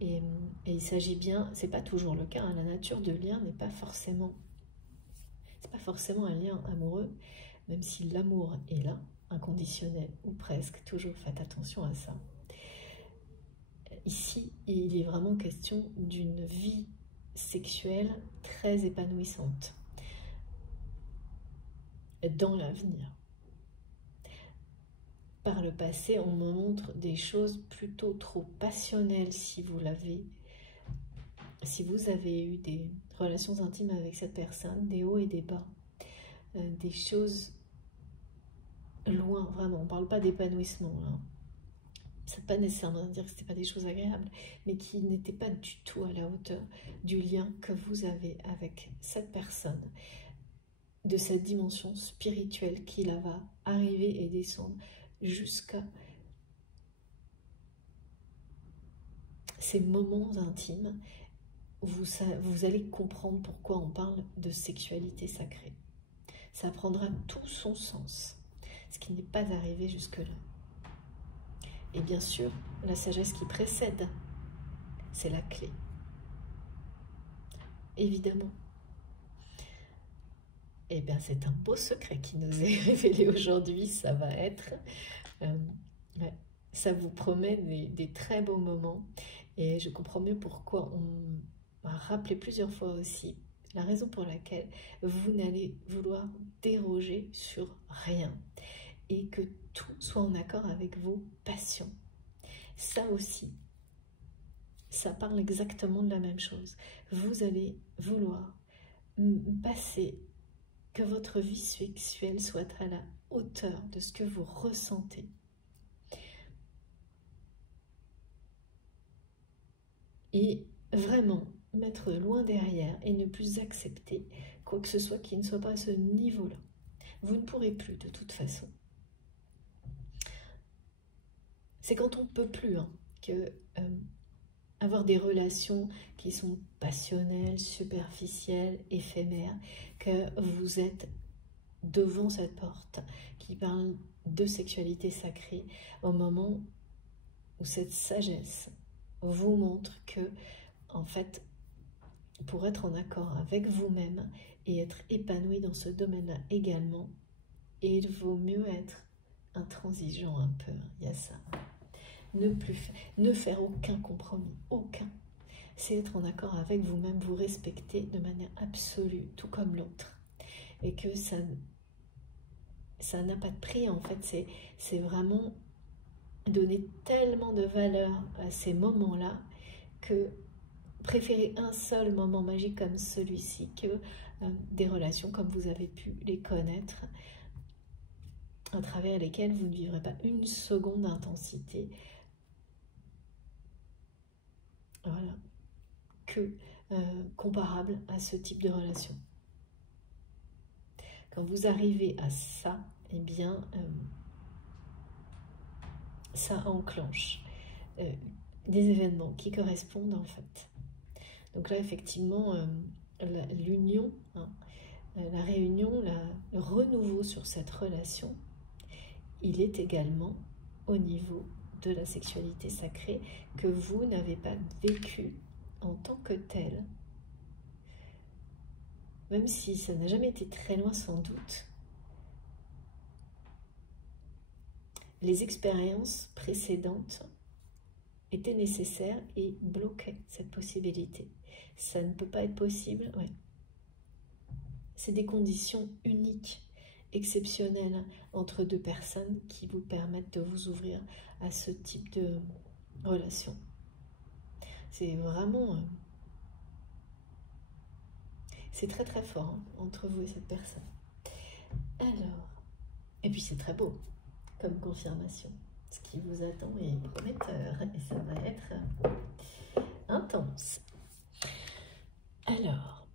Et il s'agit bien, c'est pas toujours le cas, hein, la nature de lien n'est pas forcément, c'est pas forcément un lien amoureux, même si l'amour est là, inconditionnel ou presque, toujours faites attention à ça. Ici, il est vraiment question d'une vie sexuelle très épanouissante dans l'avenir. Par le passé, on me montre des choses plutôt trop passionnelles si vous avez eu des relations intimes avec cette personne, des hauts et des bas, des choses loin, vraiment, on ne parle pas d'épanouissement, hein. Ça ne veut pas nécessairement dire que ce n'était pas des choses agréables, mais qui n'étaient pas du tout à la hauteur du lien que vous avez avec cette personne, de cette dimension spirituelle qui là va arriver et descendre jusqu'à ces moments intimes où vous allez comprendre pourquoi on parle de sexualité sacrée. Ça prendra tout son sens, ce qui n'est pas arrivé jusque-là. Et bien sûr, la sagesse qui précède, c'est la clé. Évidemment. Eh bien, c'est un beau secret qui nous est révélé aujourd'hui. Ça va être... ouais, ça vous promet des très beaux moments. Et je comprends mieux pourquoi on m'a rappelé plusieurs fois aussi la raison pour laquelle vous n'allez vouloir déroger sur rien. Et que tout soit en accord avec vos passions. Ça aussi, ça parle exactement de la même chose. Vous allez vouloir passer, que votre vie sexuelle soit à la hauteur de ce que vous ressentez. Et vraiment mettre loin derrière et ne plus accepter quoi que ce soit qui ne soit pas à ce niveau-là. Vous ne pourrez plus de toute façon. C'est quand on ne peut plus, hein, que avoir des relations qui sont passionnelles, superficielles, éphémères, que vous êtes devant cette porte qui parle de sexualité sacrée au moment où cette sagesse vous montre que, en fait, pour être en accord avec vous-même et être épanoui dans ce domaine-là également, il vaut mieux être intransigeant un peu, il y a ça. Ne faire aucun compromis, aucun. C'est être en accord avec vous-même, vous respecter de manière absolue, tout comme l'autre. Et que ça n'a pas de prix, en fait. C'est vraiment donner tellement de valeur à ces moments-là que préférez un seul moment magique comme celui-ci que des relations comme vous avez pu les connaître, à travers lesquelles vous ne vivrez pas une seconde d'intensité. Voilà, que comparable à ce type de relation. Quand vous arrivez à ça, eh bien, ça enclenche des événements qui correspondent en fait. Donc là, effectivement, l'union, hein, la réunion, le renouveau sur cette relation, il est également au niveau de la sexualité sacrée que vous n'avez pas vécu en tant que tel. Même si ça n'a jamais été très loin sans doute, les expériences précédentes étaient nécessaires et bloquaient cette possibilité. Ça ne peut pas être possible, ouais. C'est des conditions uniques, exceptionnelles entre deux personnes qui vous permettent de vous ouvrir à ce type de relation. C'est vraiment... c'est très très fort hein, entre vous et cette personne. Alors, et puis c'est très beau comme confirmation. Ce qui vous attend est prometteur et ça va être intense. Alors,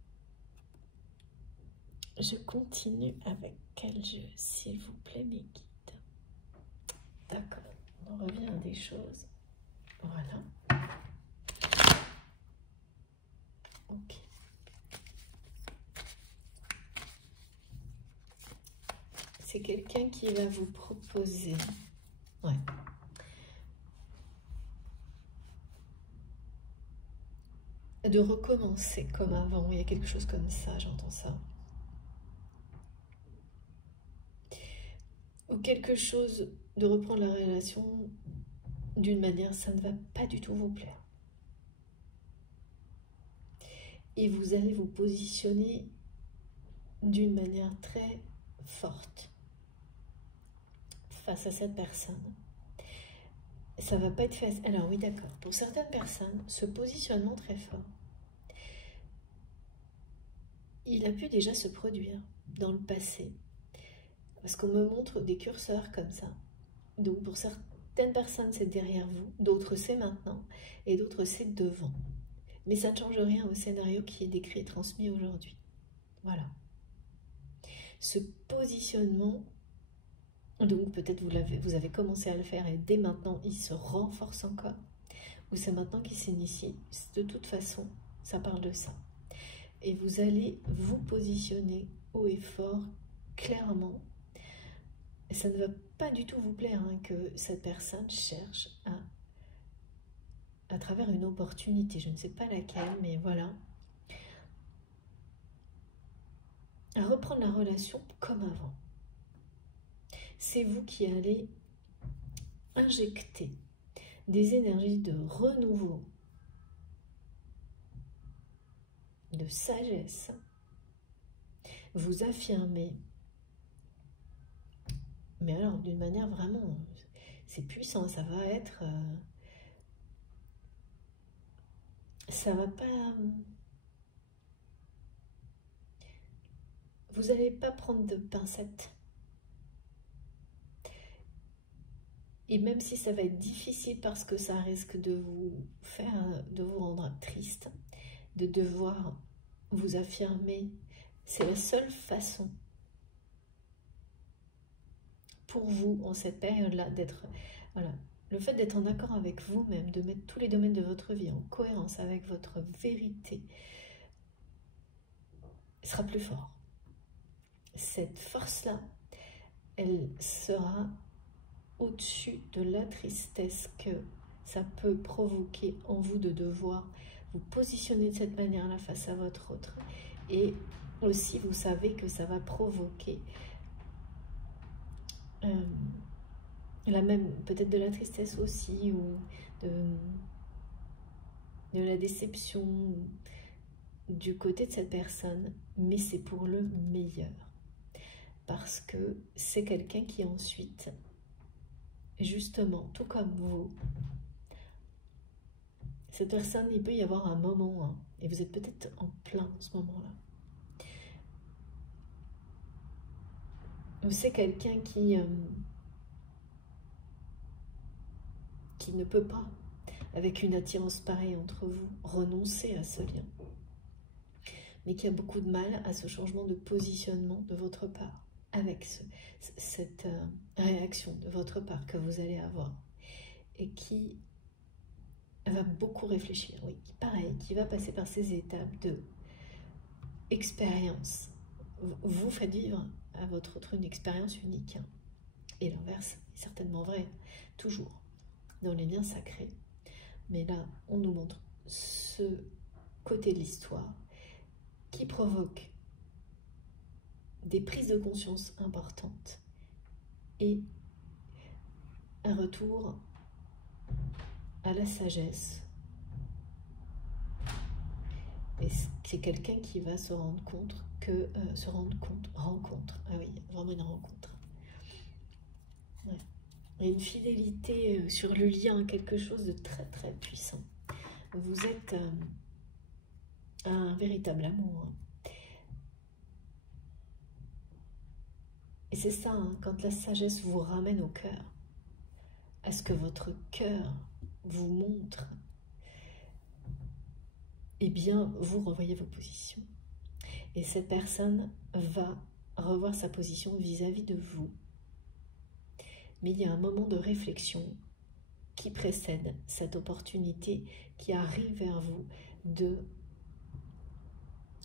je continue avec quel jeu, s'il vous plaît, mes guides. D'accord, on revient à des choses. Voilà. Ok. C'est quelqu'un qui va vous proposer. Ouais. De recommencer comme avant. Il y a quelque chose comme ça, j'entends ça. Ou quelque chose de reprendre la relation d'une manière, ça ne va pas du tout vous plaire. Et vous allez vous positionner d'une manière très forte face à cette personne. Ça va pas être facile. Alors oui, d'accord. Pour certaines personnes, ce positionnement très fort, il a pu déjà se produire dans le passé. Parce qu'on me montre des curseurs comme ça. Donc pour certaines personnes, c'est derrière vous, d'autres c'est maintenant, et d'autres c'est devant. Mais ça ne change rien au scénario qui est décrit et transmis aujourd'hui. Voilà. Ce positionnement, donc peut-être vous avez commencé à le faire et dès maintenant, il se renforce encore. Ou c'est maintenant qu'il s'initie. De toute façon, ça parle de ça. Et vous allez vous positionner haut et fort, clairement. Et ça ne va pas du tout vous plaire hein, que cette personne cherche à travers une opportunité. Je ne sais pas laquelle, mais voilà. À reprendre la relation comme avant. C'est vous qui allez injecter des énergies de renouveau, de sagesse, vous affirmer, mais alors d'une manière vraiment, c'est puissant, ça va être, ça va pas, vous n'allez pas prendre de pincettes. Et même si ça va être difficile parce que ça risque de vous rendre triste, de devoir vous affirmer, c'est la seule façon pour vous en cette période-là d'être, voilà, le fait d'être en accord avec vous-même, de mettre tous les domaines de votre vie en cohérence avec votre vérité, sera plus fort. Cette force-là, elle sera au-dessus de la tristesse que ça peut provoquer en vous de devoir vous positionner de cette manière-là face à votre autre. Et aussi, vous savez que ça va provoquer la même, peut-être de la tristesse aussi, ou de la déception du côté de cette personne, mais c'est pour le meilleur. Parce que c'est quelqu'un qui ensuite, justement, tout comme vous, Cette personne, il peut y avoir un moment, hein, et vous êtes peut-être en plein en ce moment-là. C'est quelqu'un qui ne peut pas, avec une attirance pareille entre vous, renoncer à ce lien. Mais qui a beaucoup de mal à ce changement de positionnement de votre part, avec cette réaction de votre part que vous allez avoir. Et qui va beaucoup réfléchir, oui, pareil, qui va passer par ces étapes de expérience. Vous faites vivre à votre autre une expérience unique. Et l'inverse est certainement vrai, toujours, dans les liens sacrés. Mais là, on nous montre ce côté de l'histoire qui provoque des prises de conscience importantes et un retour à la sagesse. Et c'est quelqu'un qui va se rendre compte que... rencontre. Ah oui, vraiment une rencontre. Ouais. Et une fidélité sur le lien, quelque chose de très très puissant. Vous êtes un véritable amour. Et c'est ça, hein, quand la sagesse vous ramène au cœur, à ce que votre cœur vous montre, eh bien, vous revoyez vos positions. Et cette personne va revoir sa position vis-à-vis de vous. Mais il y a un moment de réflexion qui précède cette opportunité qui arrive vers vous de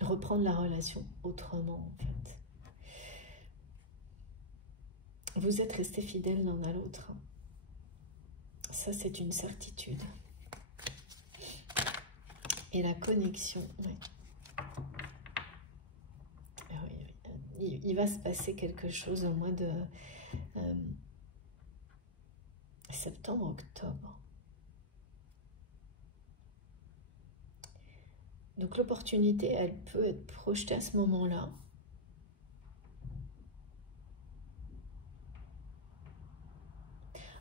reprendre la relation autrement, en fait. Vous êtes restés fidèles l'un à l'autre. Ça, c'est une certitude. Et la connexion, oui. Il va se passer quelque chose au mois de septembre, octobre. Donc l'opportunité, elle peut être projetée à ce moment-là.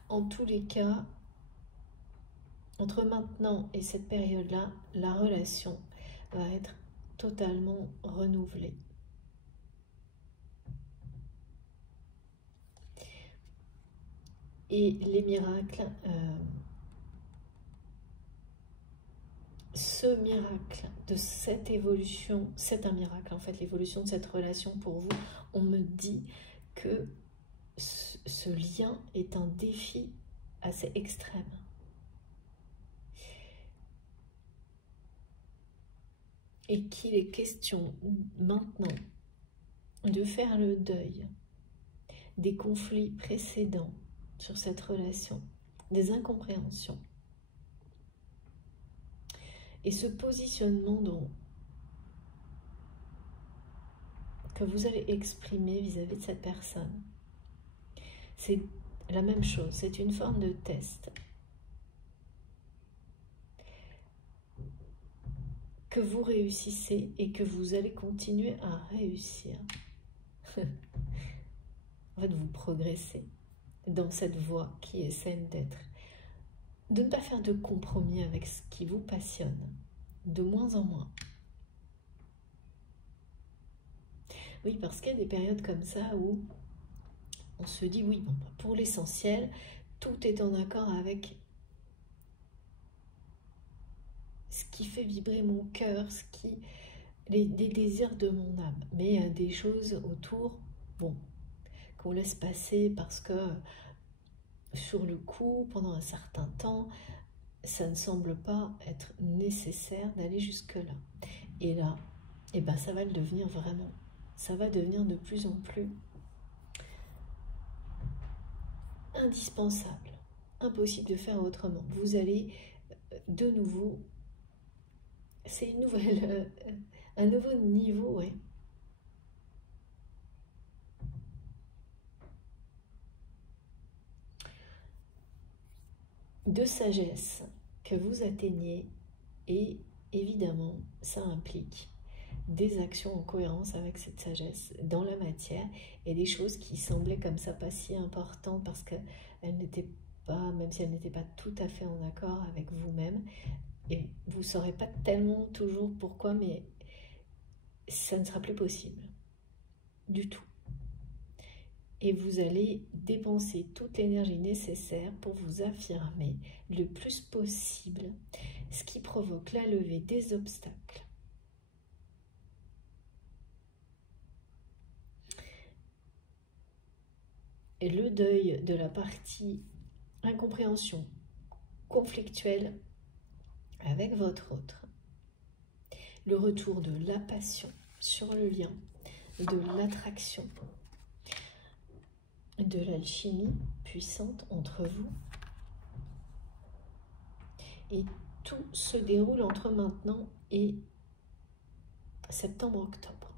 En tous les cas, entre maintenant et cette période-là, la relation va être totalement renouvelée. Et les miracles, ce miracle de cette évolution, c'est un miracle en fait, l'évolution de cette relation pour vous. On me dit que ce lien est un défi assez extrême. Et qu'il est question maintenant de faire le deuil des conflits précédents sur cette relation, des incompréhensions. Et ce positionnement que vous allez exprimer vis-à-vis de cette personne, c'est la même chose, c'est une forme de test. Que vous réussissez et que vous allez continuer à réussir. En fait, vous progressez dans cette voie qui est saine d'être. De ne pas faire de compromis avec ce qui vous passionne, de moins en moins. Oui, parce qu'il y a des périodes comme ça où on se dit, oui, bon, pour l'essentiel, tout est en accord avec ce qui fait vibrer mon cœur, les désirs de mon âme. Mais il y a des choses autour, bon, qu'on laisse passer parce que sur le coup, pendant un certain temps, ça ne semble pas être nécessaire d'aller jusque-là. Et là, eh ben, ça va le devenir vraiment. Ça va devenir de plus en plus indispensable, impossible de faire autrement. Vous allez de nouveau, c'est une nouvelle, un nouveau niveau, ouais. De sagesse que vous atteignez, et évidemment ça implique des actions en cohérence avec cette sagesse dans la matière et des choses qui semblaient comme ça pas si importantes parce qu'elles n'étaient pas, même si elles n'étaient pas tout à fait en accord avec vous-même, Et vous ne saurez pas tellement toujours pourquoi, mais ça ne sera plus possible du tout. Et vous allez dépenser toute l'énergie nécessaire pour vous affirmer le plus possible, ce qui provoque la levée des obstacles. Et le deuil de la partie incompréhension conflictuelle avec votre autre. Le retour de la passion sur le lien, de l'attraction, de l'alchimie puissante entre vous. Et tout se déroule entre maintenant et septembre-octobre.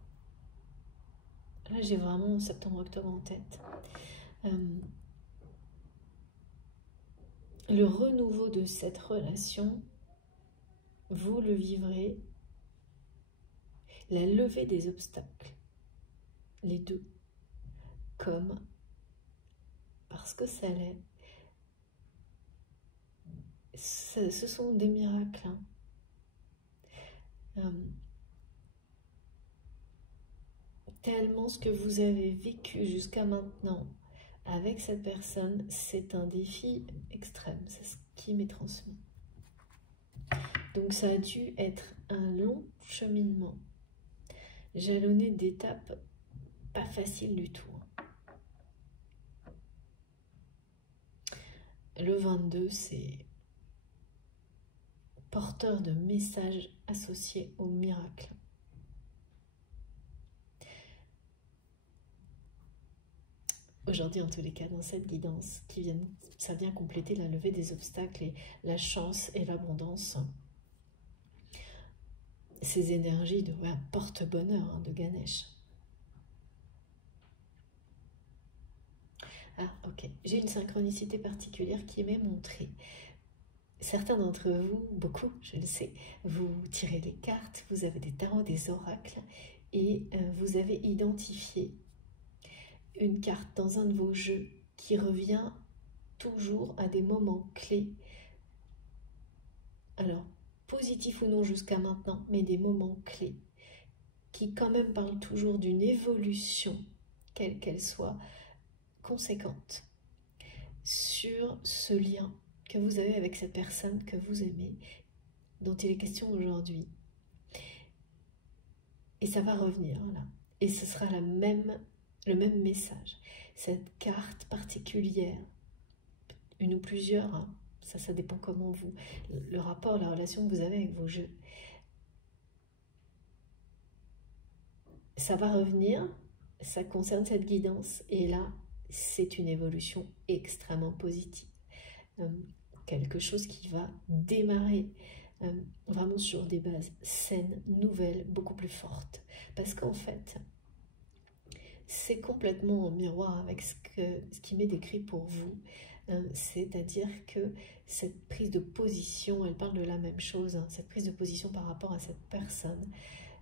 Là, j'ai vraiment septembre-octobre en tête. Le renouveau de cette relation, vous le vivrez. La levée des obstacles, les deux, comme parce que ça l'est. Ce sont des miracles. Tellement ce que vous avez vécu jusqu'à maintenant avec cette personne, c'est un défi extrême. C'est ce qui m'est transmis. Donc ça a dû être un long cheminement, jalonné d'étapes pas faciles du tout. Le 22, c'est porteur de messages associés au miracle. Aujourd'hui, en tous les cas, dans cette guidance, ça vient compléter la levée des obstacles et la chance et l'abondance. Ces énergies de porte-bonheur de Ganesh. Ah, ok. J'ai une synchronicité particulière qui m'est montrée. Certains d'entre vous, beaucoup, je le sais, vous tirez les cartes, vous avez des tarots, des oracles, et vous avez identifié une carte dans un de vos jeux qui revient toujours à des moments clés. Alors, positif ou non jusqu'à maintenant, mais des moments clés qui quand même parlent toujours d'une évolution, quelle qu'elle soit, conséquente sur ce lien que vous avez avec cette personne que vous aimez, dont il est question aujourd'hui. Et ça va revenir là. Et ce sera le même message. Cette carte particulière, une ou plusieurs, hein, ça dépend comment vous, le rapport, la relation que vous avez avec vos jeux. Ça va revenir, ça concerne cette guidance. Et là, c'est une évolution extrêmement positive. Quelque chose qui va démarrer vraiment sur des bases saines, nouvelles, beaucoup plus fortes. Parce qu'en fait, c'est complètement en miroir avec ce qui m'est décrit pour vous. C'est-à-dire que cette prise de position, elle parle de la même chose. Hein, cette prise de position par rapport à cette personne,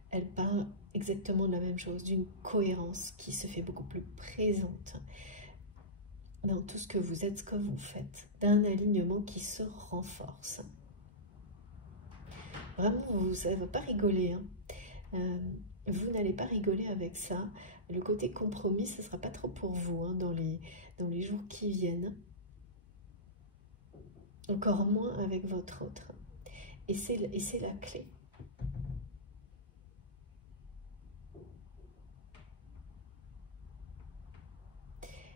elle parle exactement de la même chose, d'une cohérence qui se fait beaucoup plus présente dans tout ce que vous êtes, ce que vous faites, d'un alignement qui se renforce. Vraiment, ça ne va pas rigoler. Hein. Vous n'allez pas rigoler avec ça. Le côté compromis, ce ne sera pas trop pour vous hein, dans les jours qui viennent. Encore moins avec votre autre. Et c'est la clé.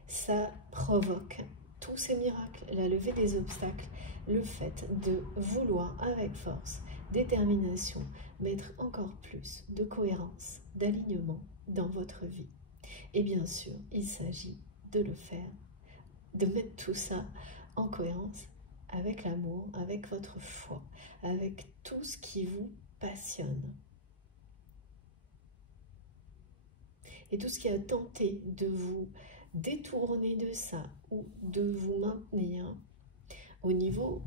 Ça provoque tous ces miracles, la levée des obstacles, le fait de vouloir avec force, détermination, mettre encore plus de cohérence, d'alignement dans votre vie. Et bien sûr, il s'agit de le faire, de mettre tout ça en cohérence avec l'amour, avec votre foi, avec tout ce qui vous passionne. Et tout ce qui a tenté de vous détourner de ça ou de vous maintenir au niveau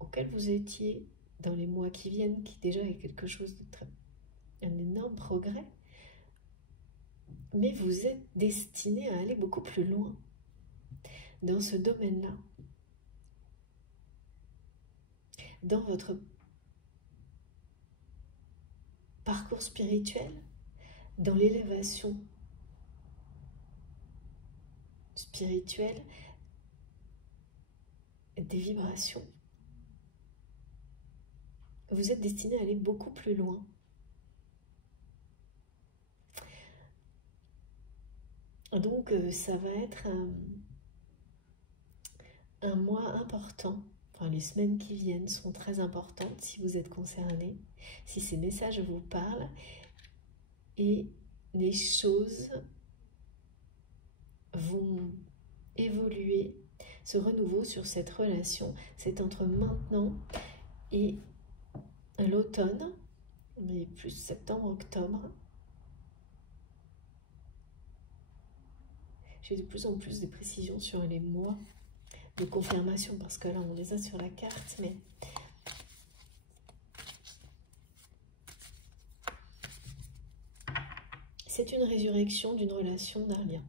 auquel vous étiez dans les mois qui viennent, qui déjà est quelque chose de un énorme progrès, mais vous êtes destiné à aller beaucoup plus loin dans ce domaine-là, dans votre parcours spirituel, dans l'élévation spirituelle des vibrations. Vous êtes destiné à aller beaucoup plus loin. Donc ça va être un mois important. Enfin, les semaines qui viennent sont très importantes si vous êtes concerné, si ces messages vous parlent, et les choses vont évoluer. Ce renouveau sur cette relation, c'est entre maintenant et l'automne, mais plus septembre-octobre. J'ai de plus en plus de précisions sur les mois de confirmation, parce que là on les a sur la carte, mais c'est une résurrection d'une relation, d'un lien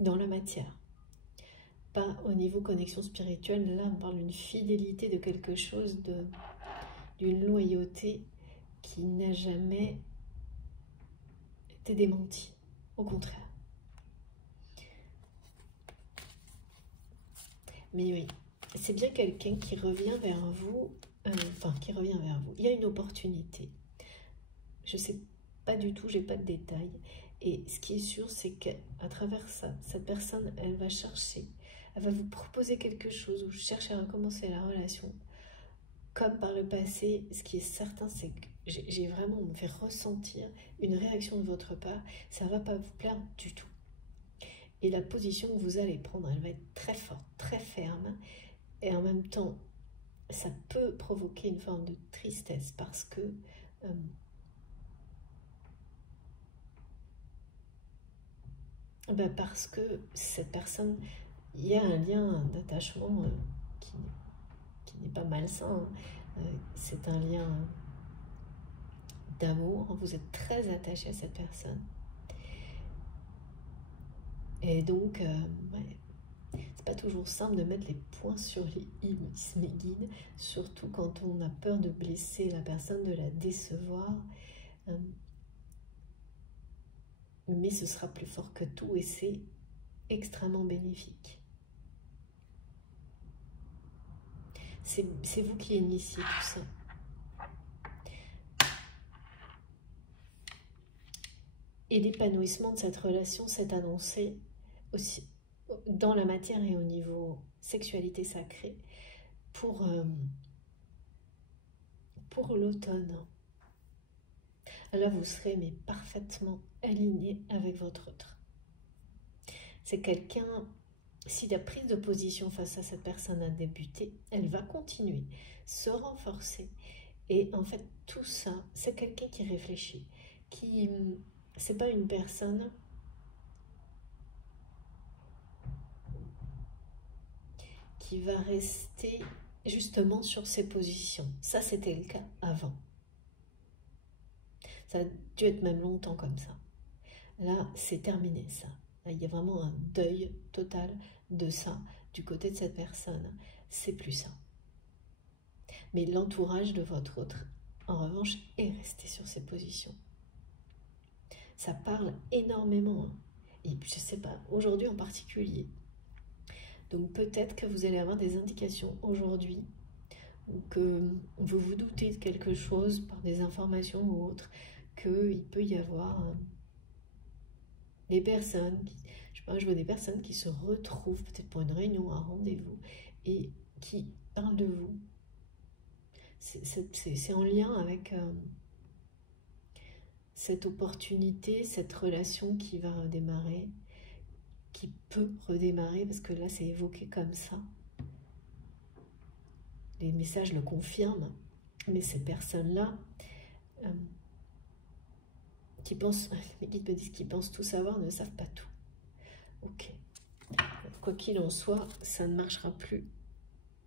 dans la matière, pas au niveau connexion spirituelle. Là on parle d'une fidélité, de quelque chose, d'une loyauté qui n'a jamais été démentie, au contraire. Mais oui, c'est bien quelqu'un qui revient vers vous, qui revient vers vous. Il y a une opportunité. Je ne sais pas du tout, j'ai pas de détails. Et ce qui est sûr, c'est qu'à travers ça, cette personne, elle va chercher, elle va vous proposer quelque chose, ou chercher à recommencer la relation. Comme par le passé, ce qui est certain, c'est que j'ai vraiment fait ressentir une réaction de votre part. Ça ne va pas vous plaire du tout. Et la position que vous allez prendre, elle va être très forte, très ferme. Et en même temps, ça peut provoquer une forme de tristesse parce que cette personne, il y a un lien d'attachement qui n'est pas malsain. C'est un lien d'amour. Vous êtes très attaché à cette personne. Et donc, ouais, c'est pas toujours simple de mettre les points sur les i, me disent mes guides, surtout quand on a peur de blesser la personne, de la décevoir. Mais ce sera plus fort que tout et c'est extrêmement bénéfique. C'est vous qui initiez tout ça. Et l'épanouissement de cette relation s'est annoncé aussi dans la matière et au niveau sexualité sacrée pour l'automne. Là, vous serez mais parfaitement aligné avec votre autre. C'est quelqu'un, si la prise de position face à cette personne a débuté, elle va continuer, se renforcer. Et en fait, tout ça, c'est quelqu'un qui réfléchit, qui... C'est pas une personne qui va rester justement sur ses positions. Ça, c'était le cas avant. Ça a dû être même longtemps comme ça. Là, c'est terminé ça. Là, il y a vraiment un deuil total de ça du côté de cette personne. C'est plus ça. Mais l'entourage de votre autre, en revanche, est resté sur ses positions. Ça parle énormément. Et je ne sais pas, aujourd'hui en particulier. Donc peut-être que vous allez avoir des indications aujourd'hui, ou que vous vous doutez de quelque chose par des informations ou autres, qu'il peut y avoir des personnes, je vois des personnes qui se retrouvent peut-être pour une réunion, un rendez-vous, et qui parlent de vous. C'est en lien avec cette opportunité, cette relation qui va redémarrer, qui peut redémarrer, parce que là c'est évoqué comme ça. Les messages le confirment, mais ces personnes-là qui pensent, les guides me disent qu'ils pensent tout savoir, ne savent pas tout. Ok. Quoi qu'il en soit, ça ne marchera plus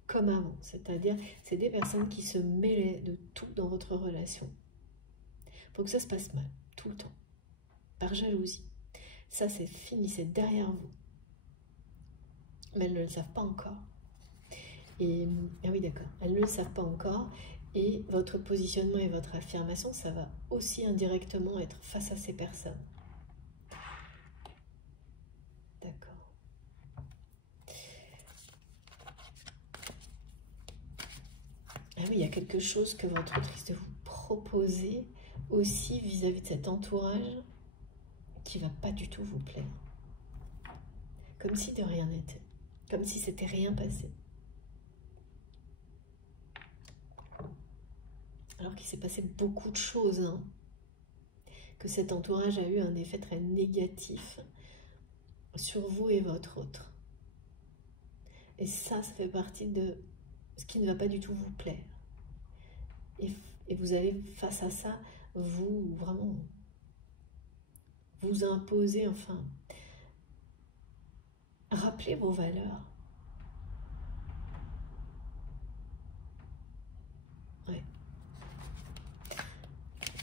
comme avant. C'est-à-dire, c'est des personnes qui se mêlaient de tout dans votre relation. Faut que ça se passe mal, tout le temps. Par jalousie. Ça, c'est fini, c'est derrière vous. Mais elles ne le savent pas encore. Et ah oui, d'accord, elles ne le savent pas encore. Et votre positionnement et votre affirmation, ça va aussi indirectement être face à ces personnes. D'accord. Ah oui, il y a quelque chose que votre autre risque de vous proposer aussi vis-à-vis de cet entourage qui va pas du tout vous plaire. Comme si de rien n'était. Comme si c'était rien passé. Alors qu'il s'est passé beaucoup de choses, hein. Que cet entourage a eu un effet très négatif sur vous et votre autre. Et ça fait partie de ce qui ne va pas du tout vous plaire. Et vous allez, face à ça, vous vraiment vous imposer, enfin, rappelez vos valeurs. Ouais.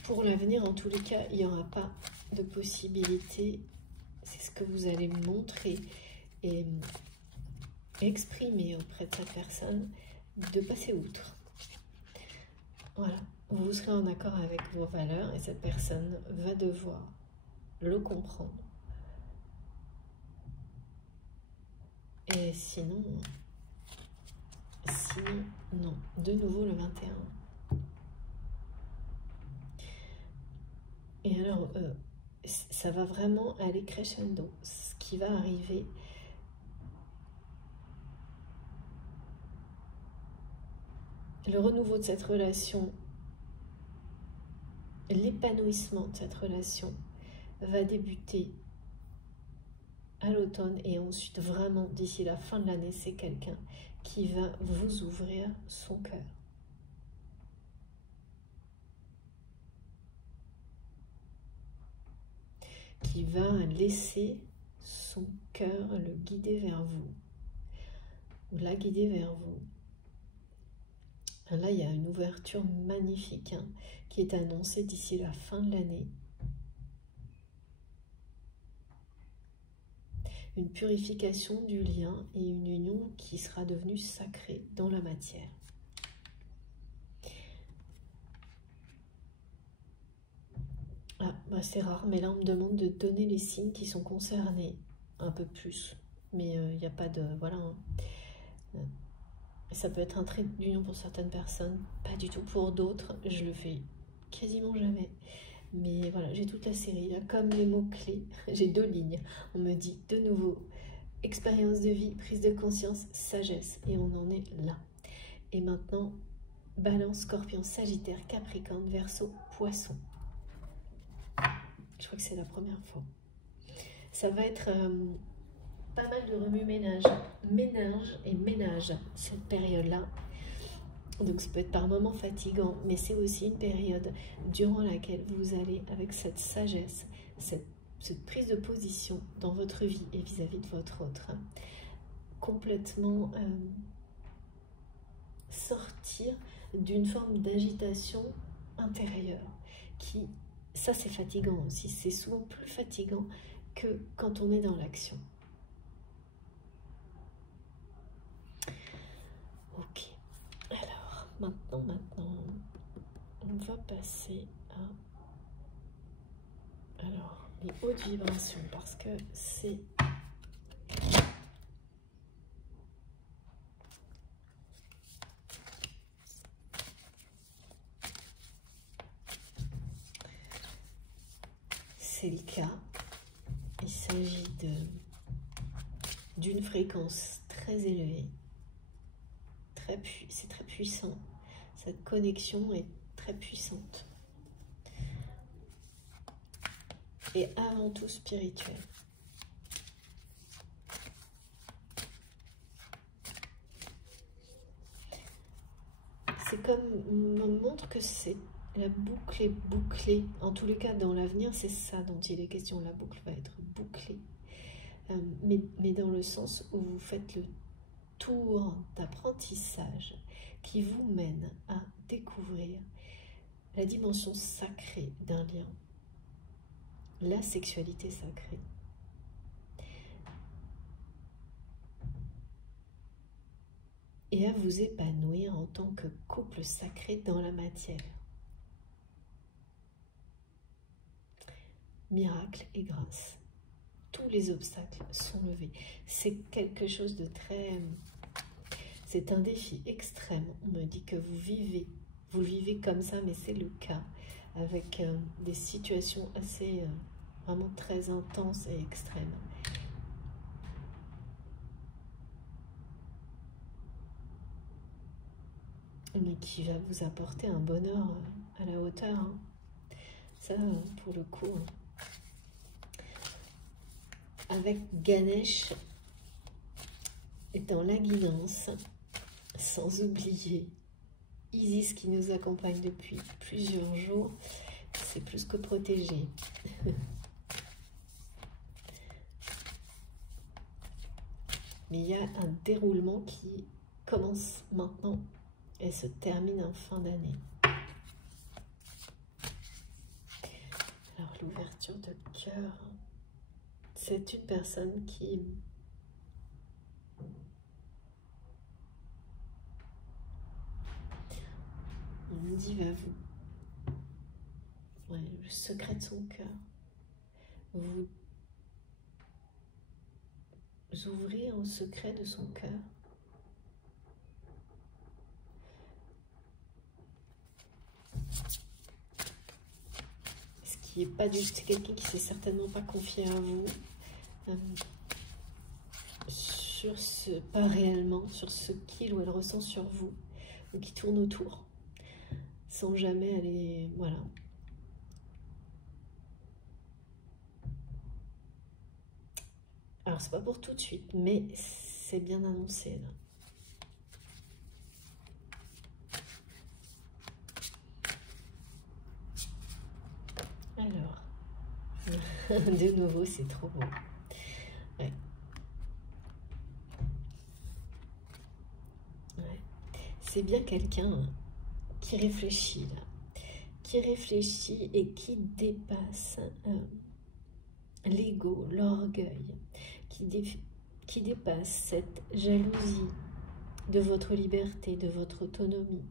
Pour l'avenir, en tous les cas, il n'y aura pas de possibilité. C'est ce que vous allez montrer et exprimer auprès de cette personne, de passer outre. Voilà, vous serez en accord avec vos valeurs et cette personne va devoir le comprendre. Et sinon, non. De nouveau le 21. Et alors, ça va vraiment aller crescendo. Ce qui va arriver, le renouveau de cette relation, l'épanouissement de cette relation va débuter à l'automne et ensuite vraiment d'ici la fin de l'année, c'est quelqu'un qui va vous ouvrir son cœur. Qui va laisser son cœur le guider vers vous, ou la guider vers vous. Là, il y a une ouverture magnifique hein, qui est annoncée d'ici la fin de l'année. Une purification du lien et une union qui sera devenue sacrée dans la matière. Ah, bah c'est rare, mais là on me demande de donner les signes qui sont concernés un peu plus. Mais il n'y a pas de... Voilà. Hein. Ça peut être un trait d'union pour certaines personnes, pas du tout pour d'autres. Je le fais quasiment jamais. Mais voilà, j'ai toute la série là, comme les mots-clés. J'ai 2 lignes. On me dit de nouveau expérience de vie, prise de conscience, sagesse. Et on en est là. Et maintenant, Balance, Scorpion, Sagittaire, Capricorne, Verseau, Poisson. Je crois que c'est la première fois. Ça va être pas mal de remue-ménage. Ménage, cette période-là. Donc ça peut être par moments fatigant, mais c'est aussi une période durant laquelle vous allez, avec cette sagesse, cette prise de position dans votre vie et vis-à-vis de votre autre, complètement sortir d'une forme d'agitation intérieure qui, ça c'est fatigant aussi, c'est souvent plus fatigant que quand on est dans l'action. Ok, alors maintenant, on va passer à alors, les hautes vibrations parce que c'est le cas. Il s'agit d'une fréquence très élevée. C'est très puissant. Cette connexion est très puissante. Et avant tout spirituelle. C'est comme, on me montre que c'est la boucle est bouclée. En tous les cas, dans l'avenir, c'est ça dont il est question. La boucle va être bouclée. Mais dans le sens où vous faites le tour d'apprentissage qui vous mène à découvrir la dimension sacrée d'un lien, la sexualité sacrée. et à vous épanouir en tant que couple sacré dans la matière. Miracle et grâce. Tous les obstacles sont levés. C'est quelque chose de très... C'est un défi extrême. On me dit que vous vivez comme ça, mais c'est le cas, avec des situations assez, vraiment très intenses et extrêmes. Mais qui va vous apporter un bonheur à la hauteur. Hein. Ça, pour le coup... Avec Ganesh dans la guidance, sans oublier Isis qui nous accompagne depuis plusieurs jours, c'est plus que protégé. Mais il y a un déroulement qui commence maintenant et se termine en fin d'année. Alors l'ouverture de cœur, c'est une personne qui... On me dit va vous... Ouais, le secret de son cœur. Vous ouvrir au secret de son cœur. Ce qui n'est pas du tout quelqu'un qui ne s'est certainement pas confié à vous. Sur ce, pas réellement, sur ce qu'il ou elle ressent sur vous, ou qui tourne autour, sans jamais aller, voilà. Alors c'est pas pour tout de suite, mais c'est bien annoncé là. Alors, de nouveau, c'est trop beau. Ouais. Ouais. C'est bien quelqu'un qui réfléchit là, qui réfléchit et qui dépasse l'ego, l'orgueil, qui dépasse cette jalousie de votre liberté, de votre autonomie,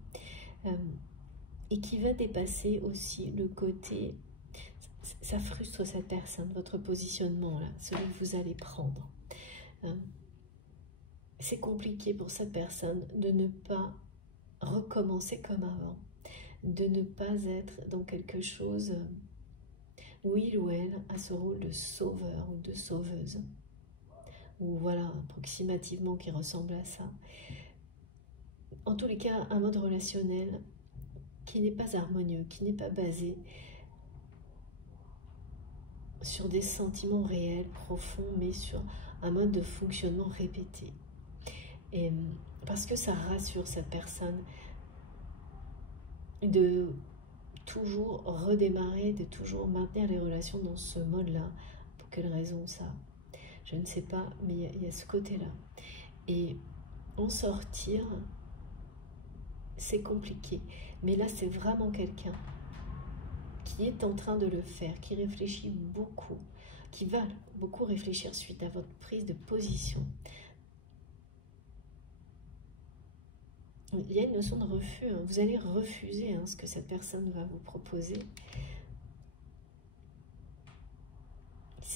et qui va dépasser aussi le côté, ça frustre cette personne, votre positionnement là, celui que vous allez prendre. C'est compliqué pour cette personne de ne pas recommencer comme avant, de ne pas être dans quelque chose où il ou elle a ce rôle de sauveur ou de sauveuse, ou voilà, approximativement qui ressemble à ça. En tous les cas, un mode relationnel qui n'est pas harmonieux, qui n'est pas basé sur des sentiments réels, profonds, mais sur un mode de fonctionnement répété. Et parce que ça rassure cette personne de toujours redémarrer, de toujours maintenir les relations dans ce mode-là. Pour quelle raison ça? Je ne sais pas, mais il y a ce côté-là. Et en sortir, c'est compliqué. Mais là, c'est vraiment quelqu'un qui est en train de le faire, qui réfléchit beaucoup, qui va beaucoup réfléchir suite à votre prise de position. Il y a une notion de refus, hein. Vous allez refuser ce que cette personne va vous proposer.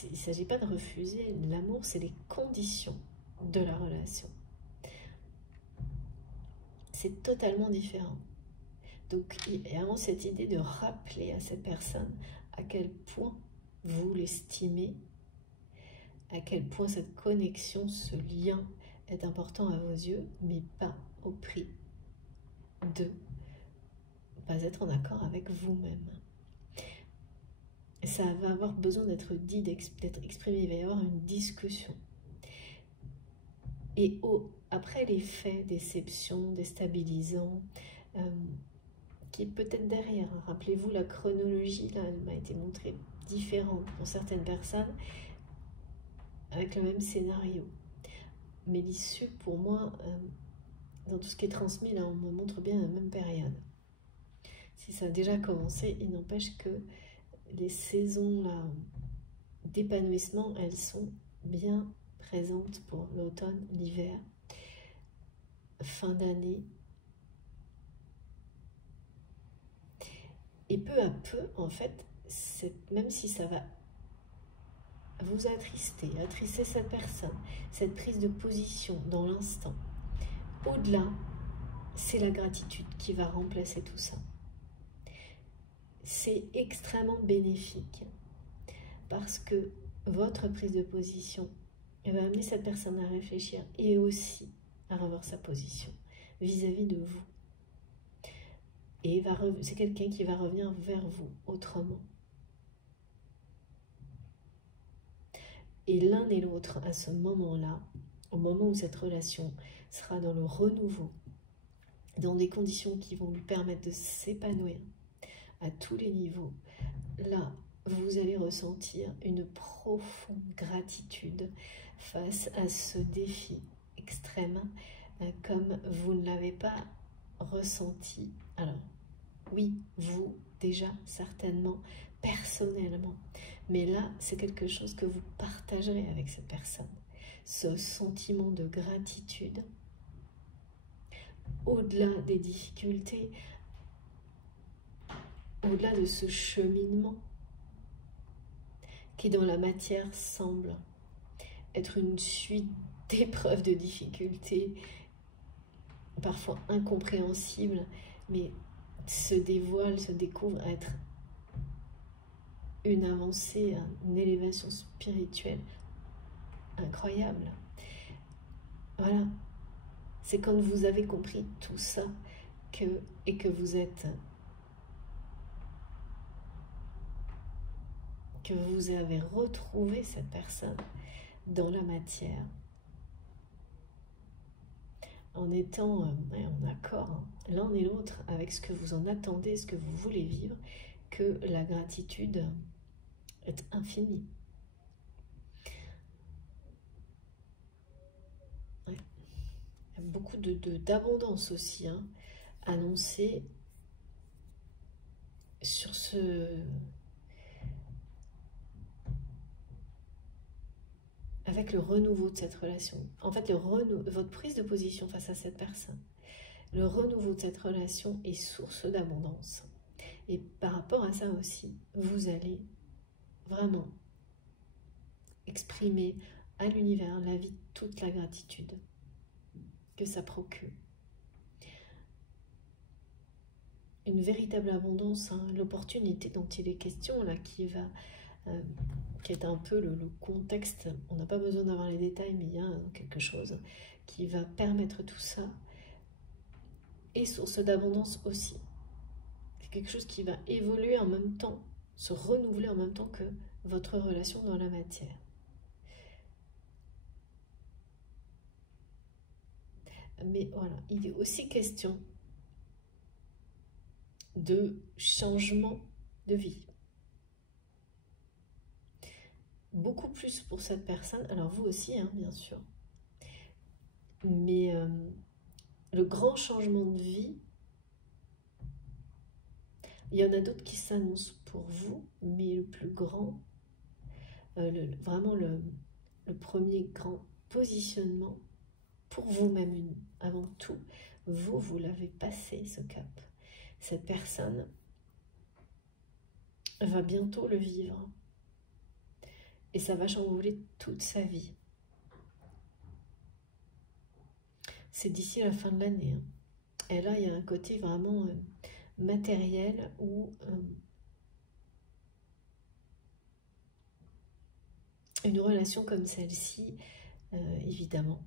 Il ne s'agit pas de refuser. L'amour, c'est les conditions de la relation. C'est totalement différent. Donc, il y a vraiment cette idée de rappeler à cette personne à quel point vous l'estimez, à quel point cette connexion, ce lien est important à vos yeux, mais pas au prix de ne pas être en accord avec vous-même. Ça va avoir besoin d'être dit, d'être exprimé, il va y avoir une discussion. Et après les faits, déception, déstabilisant, qui est peut-être derrière. Rappelez-vous, la chronologie, là, elle m'a été montrée différente pour certaines personnes, avec le même scénario. Mais l'issue, pour moi, dans tout ce qui est transmis, là, on me montre bien la même période. Si ça a déjà commencé, il n'empêche que les saisons là d'épanouissement, elles sont bien présentes pour l'automne, l'hiver. fin d'année. Et peu à peu, en fait, même si ça va vous attrister cette personne, cette prise de position dans l'instant, au-delà, c'est la gratitude qui va remplacer tout ça. C'est extrêmement bénéfique parce que votre prise de position va amener cette personne à réfléchir et aussi à revoir sa position vis-à-vis de vous. Et c'est quelqu'un qui va revenir vers vous autrement. Et l'un et l'autre, à ce moment-là, au moment où cette relation sera dans le renouveau, dans des conditions qui vont lui permettre de s'épanouir à tous les niveaux, là, vous allez ressentir une profonde gratitude face à ce défi extrême, comme vous ne l'avez pas ressenti. Alors, oui, vous, déjà, certainement, personnellement. Mais là, c'est quelque chose que vous partagerez avec cette personne. Ce sentiment de gratitude, au-delà des difficultés, au-delà de ce cheminement qui dans la matière semble être une suite d'épreuves, de difficultés, parfois incompréhensibles, mais se dévoile, se découvre être une avancée, une élévation spirituelle incroyable. Voilà, c'est quand vous avez compris tout ça et que vous avez retrouvé cette personne dans la matière, en étant en accord l'un et l'autre avec ce que vous en attendez, ce que vous voulez vivre, que la gratitude est infinie. Ouais. Il y a beaucoup d'abondance aussi annoncée sur avec le renouveau de cette relation. En fait, votre prise de position face à cette personne, le renouveau de cette relation est source d'abondance. Et par rapport à ça aussi, vous allez vraiment exprimer à l'univers la vie, toute la gratitude que ça procure. Une véritable abondance, l'opportunité dont il est question là, qui est un peu le contexte, on n'a pas besoin d'avoir les détails, mais il y a quelque chose qui va permettre tout ça, et source d'abondance aussi. C'est quelque chose qui va évoluer en même temps, se renouveler en même temps que votre relation dans la matière. Mais voilà, il est aussi question de changement de vie. Beaucoup plus pour cette personne, alors vous aussi, bien sûr. Mais le grand changement de vie, il y en a d'autres qui s'annoncent pour vous, mais le plus grand, vraiment le premier grand positionnement pour vous-même, avant tout, vous l'avez passé ce cap. Cette personne va bientôt le vivre. Et ça va chambouler toute sa vie. C'est d'ici la fin de l'année. Et là, il y a un côté vraiment matériel où une relation comme celle-ci, évidemment,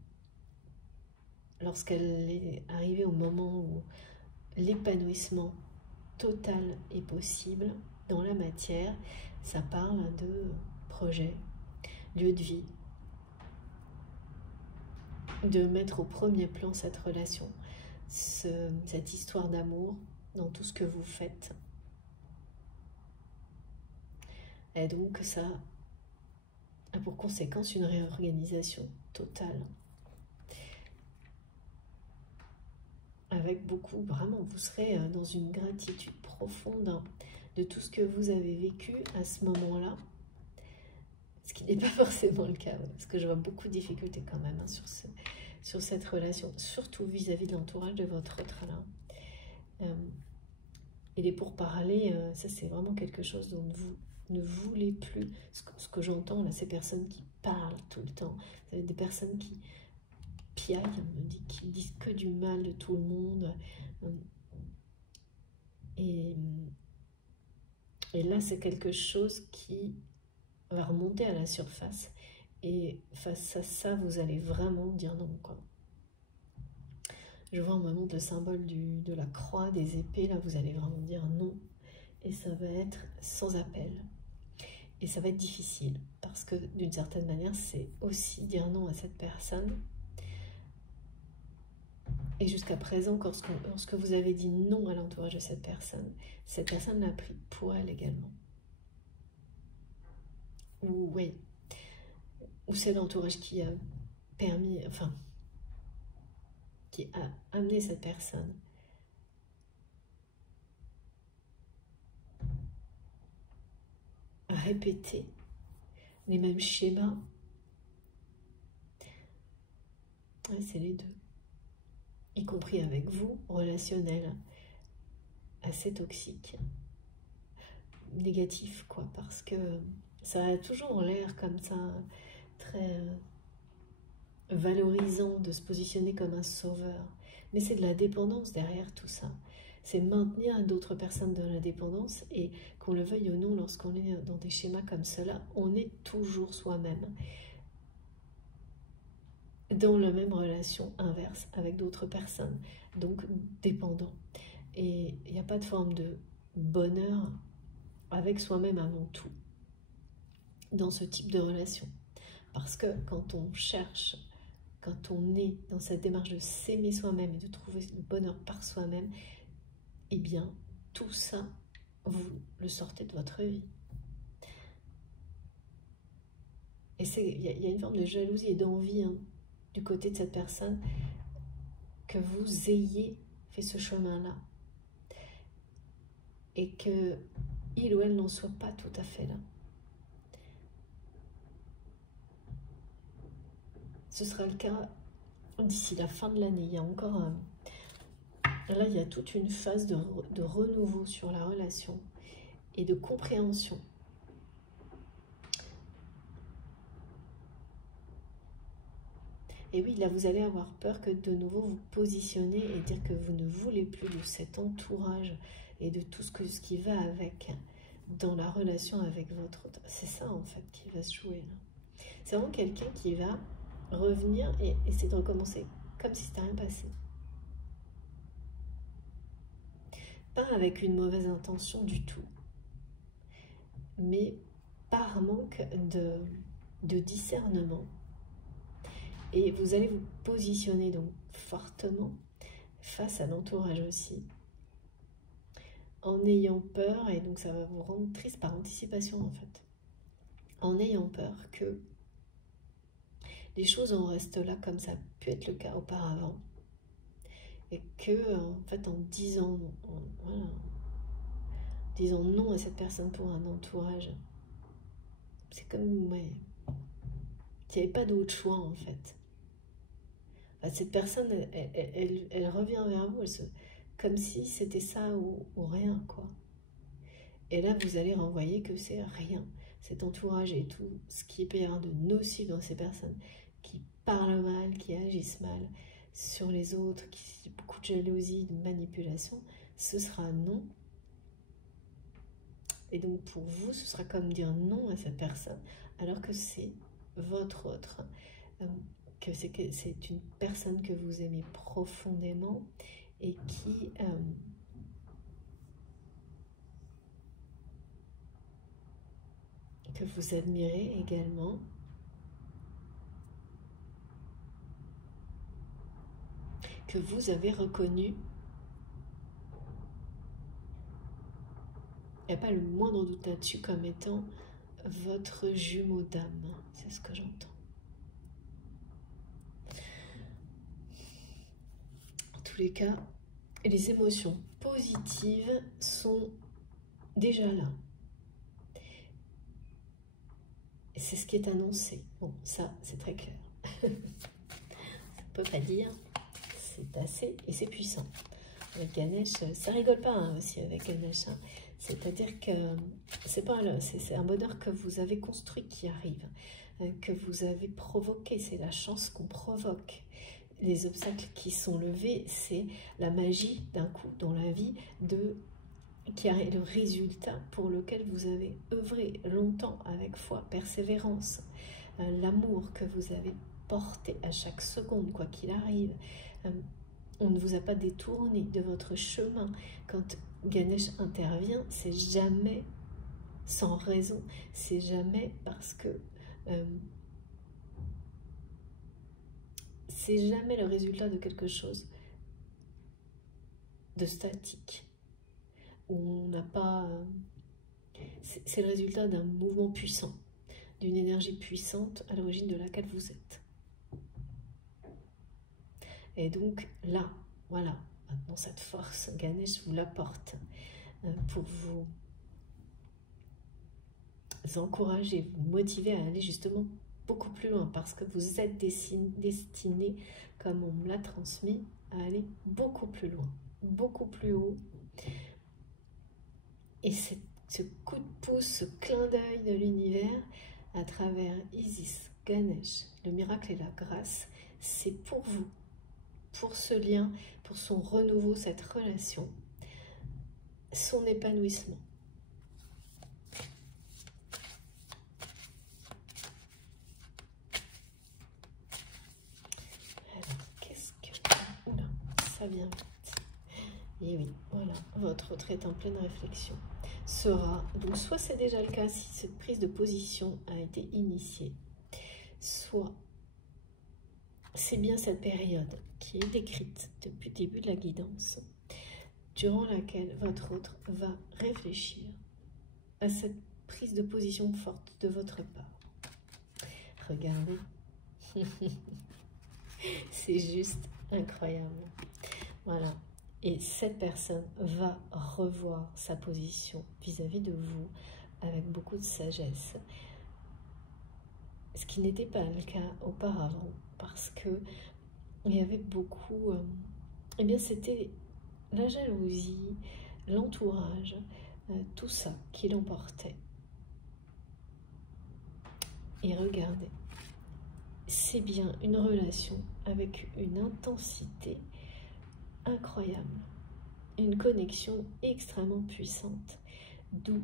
lorsqu'elle est arrivée au moment où l'épanouissement total est possible dans la matière, ça parle de projet, lieu de vie, de mettre au premier plan cette relation, cette histoire d'amour dans tout ce que vous faites. Et donc ça a pour conséquence une réorganisation totale. Avec beaucoup, vraiment, vous serez dans une gratitude profonde de tout ce que vous avez vécu à ce moment-là. Ce qui n'est pas forcément le cas, parce que je vois beaucoup de difficultés quand même sur sur cette relation, surtout vis-à-vis de l'entourage de votre autre là. Et les pourparlers, ça c'est vraiment quelque chose dont vous ne voulez plus. Ce que j'entends là, ces personnes qui parlent tout le temps, vous avez des personnes qui piaillent, qui disent que du mal de tout le monde. Et là, c'est quelque chose qui va remonter à la surface. Et face à ça, vous allez vraiment dire non, quoi. Je vois un moment le symbole de la croix, des épées. Là, vous allez vraiment dire non. Et ça va être sans appel. Et ça va être difficile. Parce que d'une certaine manière, c'est aussi dire non à cette personne. Et jusqu'à présent, lorsque vous avez dit non à l'entourage de cette personne l'a pris pour elle également. Ou oui, ou c'est l'entourage qui a permis, enfin, qui a amené cette personne à répéter les mêmes schémas. Ouais, c'est les deux. Y compris avec vous, relationnel, assez toxique, négatif, quoi, parce que ça a toujours l'air comme ça, très valorisant de se positionner comme un sauveur. Mais c'est de la dépendance derrière tout ça. C'est maintenir d'autres personnes dans la dépendance, et qu'on le veuille ou non, lorsqu'on est dans des schémas comme cela, on est toujours soi-même dans la même relation inverse avec d'autres personnes, donc dépendant. Et il n'y a pas de forme de bonheur avec soi-même avant tout dans ce type de relation. Parce que quand on cherche, quand on est dans cette démarche de s'aimer soi-même et de trouver le bonheur par soi-même, eh bien, tout ça, vous le sortez de votre vie. Et il y a une forme de jalousie et d'envie du côté de cette personne que vous ayez fait ce chemin-là. Et que il ou elle n'en soit pas tout à fait là. Ce sera le cas d'ici la fin de l'année. Il y a encore là, il y a toute une phase de renouveau sur la relation et de compréhension. Et oui, là, vous allez avoir peur que de nouveau vous positionnez et dire que vous ne voulez plus de cet entourage et de tout ce qui va avec dans la relation avec votre autre. C'est ça, en fait, qui va se jouer là. C'est vraiment quelqu'un qui va revenir et essayer de recommencer comme si c'était rien passé. Pas avec une mauvaise intention du tout, mais par manque de discernement. Et vous allez vous positionner donc fortement face à l'entourage aussi, en ayant peur, et donc ça va vous rendre triste par anticipation en fait, en ayant peur que les choses en restent là comme ça a pu être le cas auparavant, et que en fait en disant non à cette personne pour un entourage, c'est comme ouais, qu'il n'y avait pas d'autre choix en fait. Cette personne, elle revient vers vous, comme si c'était ça ou rien, quoi. Et là, vous allez renvoyer que c'est rien. Cet entourage et tout ce qui peut y avoir de nocif dans ces personnes qui parlent mal, qui agissent mal sur les autres, qui beaucoup de jalousie, de manipulation, ce sera non. Et donc pour vous, ce sera comme dire non à cette personne, alors que c'est votre autre. Que c'est une personne que vous aimez profondément et que vous admirez également. Que vous avez reconnu. Il n'y a pas le moindre doute là-dessus comme étant votre jumeau d'âme. C'est ce que j'entends. En tous les cas, les émotions positives sont déjà là. Et c'est ce qui est annoncé. Bon, ça, c'est très clair. C'est peut pas dire. C'est assez et c'est puissant. Avec Ganesh, ça rigole pas hein, aussi avec Ganesh. Hein. C'est-à-dire que c'est un bonheur que vous avez construit qui arrive, que vous avez provoqué. C'est la chance qu'on provoque. Les obstacles qui sont levés, c'est la magie d'un coup dans la vie qui est le résultat pour lequel vous avez œuvré longtemps avec foi, persévérance, l'amour que vous avez porté à chaque seconde, quoi qu'il arrive. On ne vous a pas détourné de votre chemin. Quand Ganesh intervient, c'est jamais sans raison, c'est jamais parce que c'est jamais le résultat de quelque chose de statique. Où on n'a pas... c'est le résultat d'un mouvement puissant, d'une énergie puissante à l'origine de laquelle vous êtes. Et donc là, voilà, maintenant cette force, Ganesh vous l'apporte pour vous encourager, vous motiver à aller justement beaucoup plus loin, parce que vous êtes destiné, comme on me l'a transmis, à aller beaucoup plus loin, beaucoup plus haut. Et ce coup de pouce, ce clin d'œil de l'univers à travers Isis, Ganesh, le miracle et la grâce, c'est pour vous, pour ce lien, pour son renouveau, cette relation, son épanouissement. Alors, qu'est-ce que... Oula, ça vient vite. Et oui, voilà, votre retraite en pleine réflexion sera... Donc, soit c'est déjà le cas si cette prise de position a été initiée, soit c'est bien cette période qui est décrite depuis le début de la guidance, durant laquelle votre autre va réfléchir à cette prise de position forte de votre part. Regardez, c'est juste incroyable. Voilà. Et cette personne va revoir sa position vis-à-vis de vous avec beaucoup de sagesse. Ce qui n'était pas le cas auparavant, parce que il y avait beaucoup... eh bien, c'était la jalousie, l'entourage, tout ça qui l'emportait. Et regardez, c'est bien une relation avec une intensité incroyable, une connexion extrêmement puissante, d'où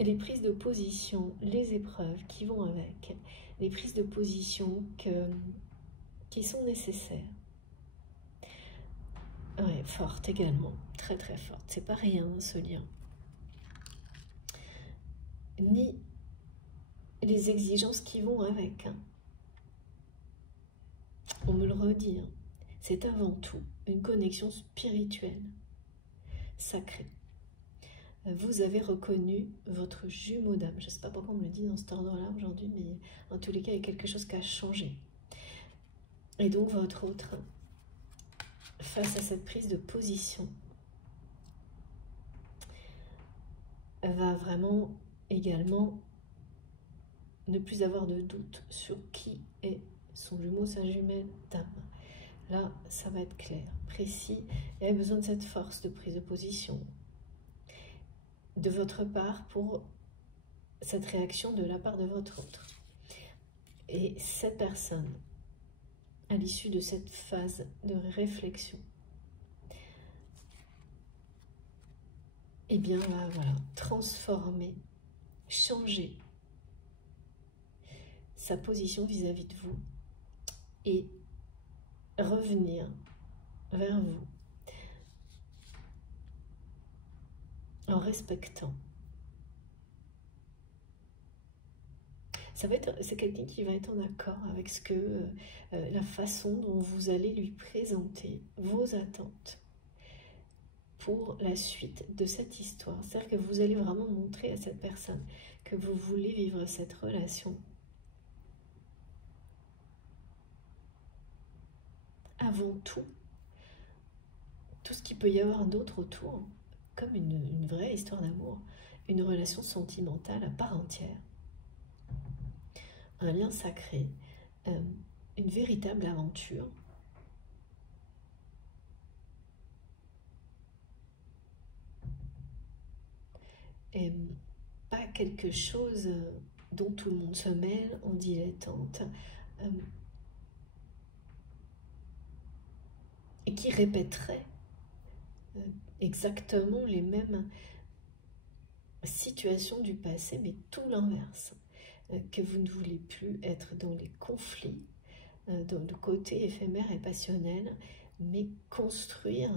les prises de position, les épreuves qui vont avec, les prises de position qui sont nécessaires. Ouais, forte également, très très forte, c'est pas rien ce lien. Ni les exigences qui vont avec. Hein. On me le redit, hein. C'est avant tout une connexion spirituelle, sacrée. Vous avez reconnu votre jumeau d'âme. Je ne sais pas pourquoi on me le dit dans cet ordre-là aujourd'hui, mais en tous les cas, il y a quelque chose qui a changé. Et donc, votre autre, face à cette prise de position, va vraiment également ne plus avoir de doute sur qui est son jumeau, sa jumelle d'âme. Là, ça va être clair, précis. Il y a besoin de cette force de prise de position de votre part pour cette réaction de la part de votre autre. Et cette personne, à l'issue de cette phase de réflexion, eh bien, va voilà, transformer, changer sa position vis-à-vis de vous et revenir vers vous en respectant. C'est quelqu'un qui va être en accord avec ce que la façon dont vous allez lui présenter vos attentes pour la suite de cette histoire. C'est-à-dire que vous allez vraiment montrer à cette personne que vous voulez vivre cette relation avant tout ce qu'il peut y avoir d'autre autour, comme une vraie histoire d'amour, une relation sentimentale à part entière, un lien sacré, une véritable aventure, et pas quelque chose dont tout le monde se mêle en dilettante, et qui répéterait exactement les mêmes situations du passé, mais tout l'inverse. Que vous ne voulez plus être dans les conflits, dans le côté éphémère et passionnel, mais construire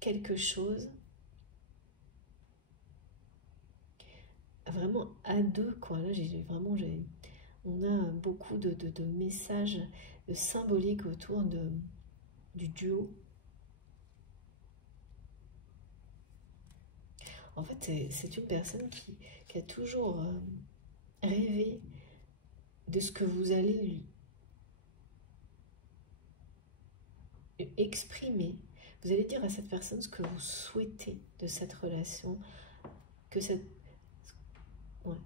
quelque chose vraiment à deux, quoi. Là, on a beaucoup de messages symboliques autour du duo. En fait, c'est une personne qui a toujours rêvé de ce que vous allez lui exprimer. Vous allez dire à cette personne ce que vous souhaitez de cette relation, ouais.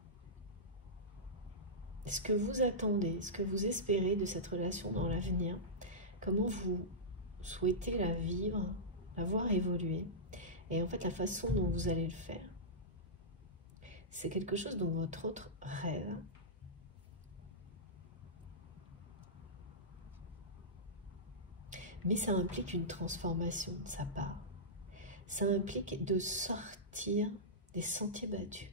Ce que vous attendez, ce que vous espérez de cette relation dans l'avenir, comment vous souhaitez la vivre, la voir évoluer, et en fait la façon dont vous allez le faire. C'est quelque chose dont votre autre rêve. Mais ça implique une transformation de sa part. Ça implique de sortir des sentiers battus.